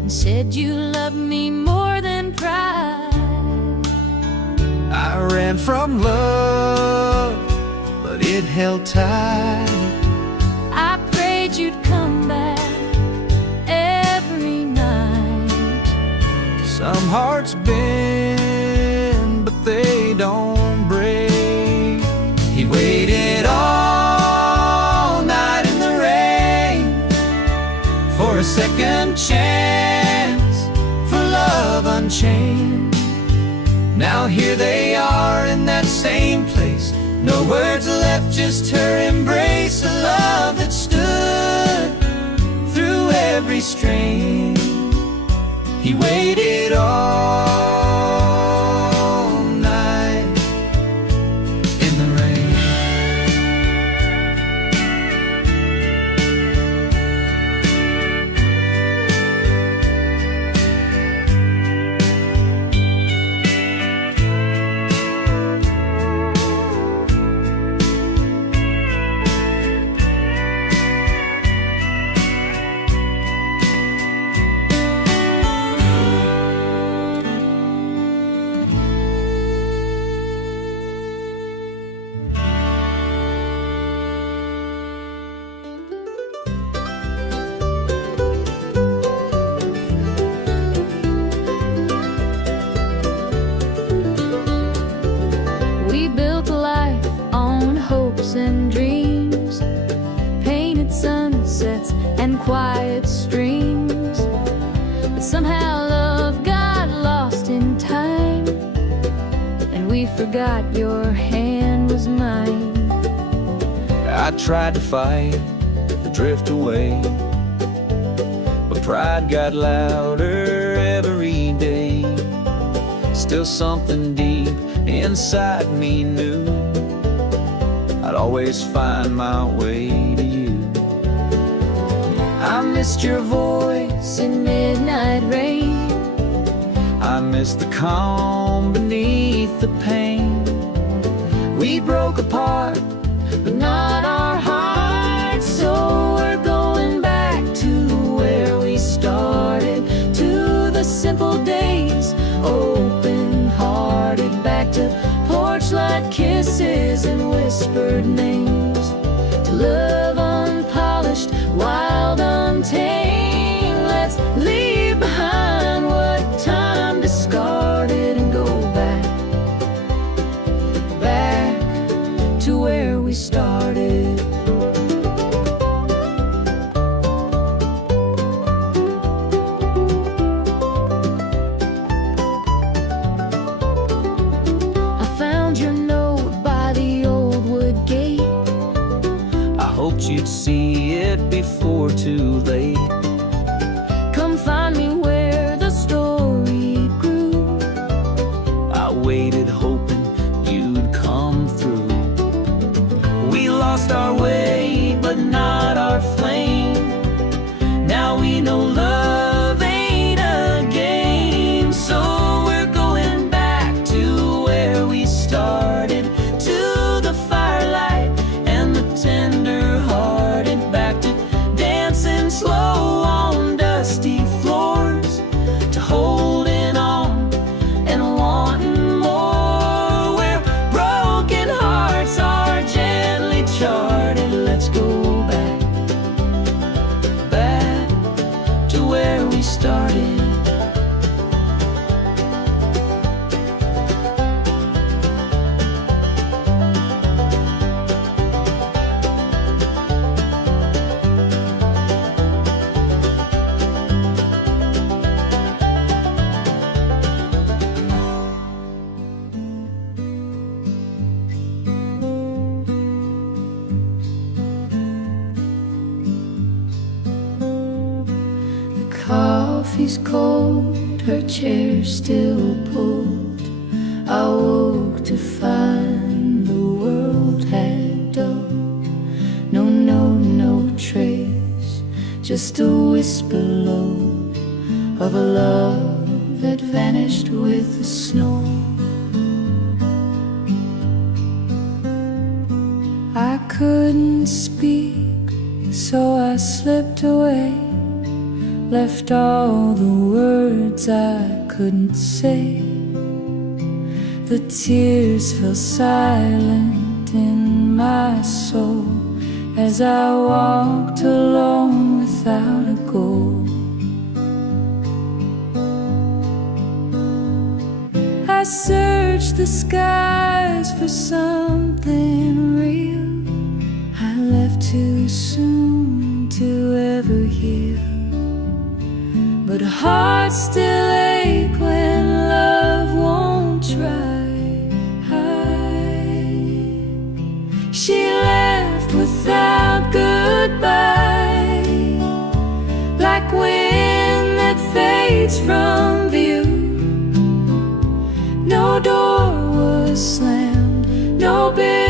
and said you loved me more than pride. I ran from love, but it held tight. I prayed you'd come back every night. Some hearts bend, but they don't break. He waited all night in the rain for a second chance, for love unchained. Now here they are in that same place. No words left, just her embrace. A love that stood through every strain. He waited all night in the rain. We built a life on hopes and dreams, painted sunsets and quiet streams. But somehow love got lost in time, and we forgot your hand was mine. I tried to fight the drift away, but pride got louder every day. Still something deep inside me knew I'd always find my way to you. I missed your voice in midnight rain. I miss the calm beneath the pain. We broke apart, but not our hearts. So we're going back to where we started, to the simple days, open-hearted, back to porch light kisses and whispered names, to love unpolished, wild, untamed. Let's leave behind what time discarded and go back, back to where we started. I found your note by the old wood gate. I hoped you'd see it before too late. Come find me where the story grew. I waited hoping you'd come through. We lost our way, but not our flame. Now we know love ain't a game. So we're going back to where we started, to the firelight and the tender-hearted, back to dancing slow on dusty floors, to holding on and wanting more, where broken hearts are gently charted. Let's go back, back to where we started. The coffee's cold, her chair still pulled. I woke to find the world had dulled. No note, no trace, just a whisper low of a love that vanished with the snow. I couldn't speak, so I slipped away, left all the words I couldn't say. The tears fell silent in my soul as I walked alone without a goal. I searched the skies for something real. I left too soon to ever heal, but hearts still ache when love won't try. She left without goodbye, like wind that fades from view. No door was slammed, no bill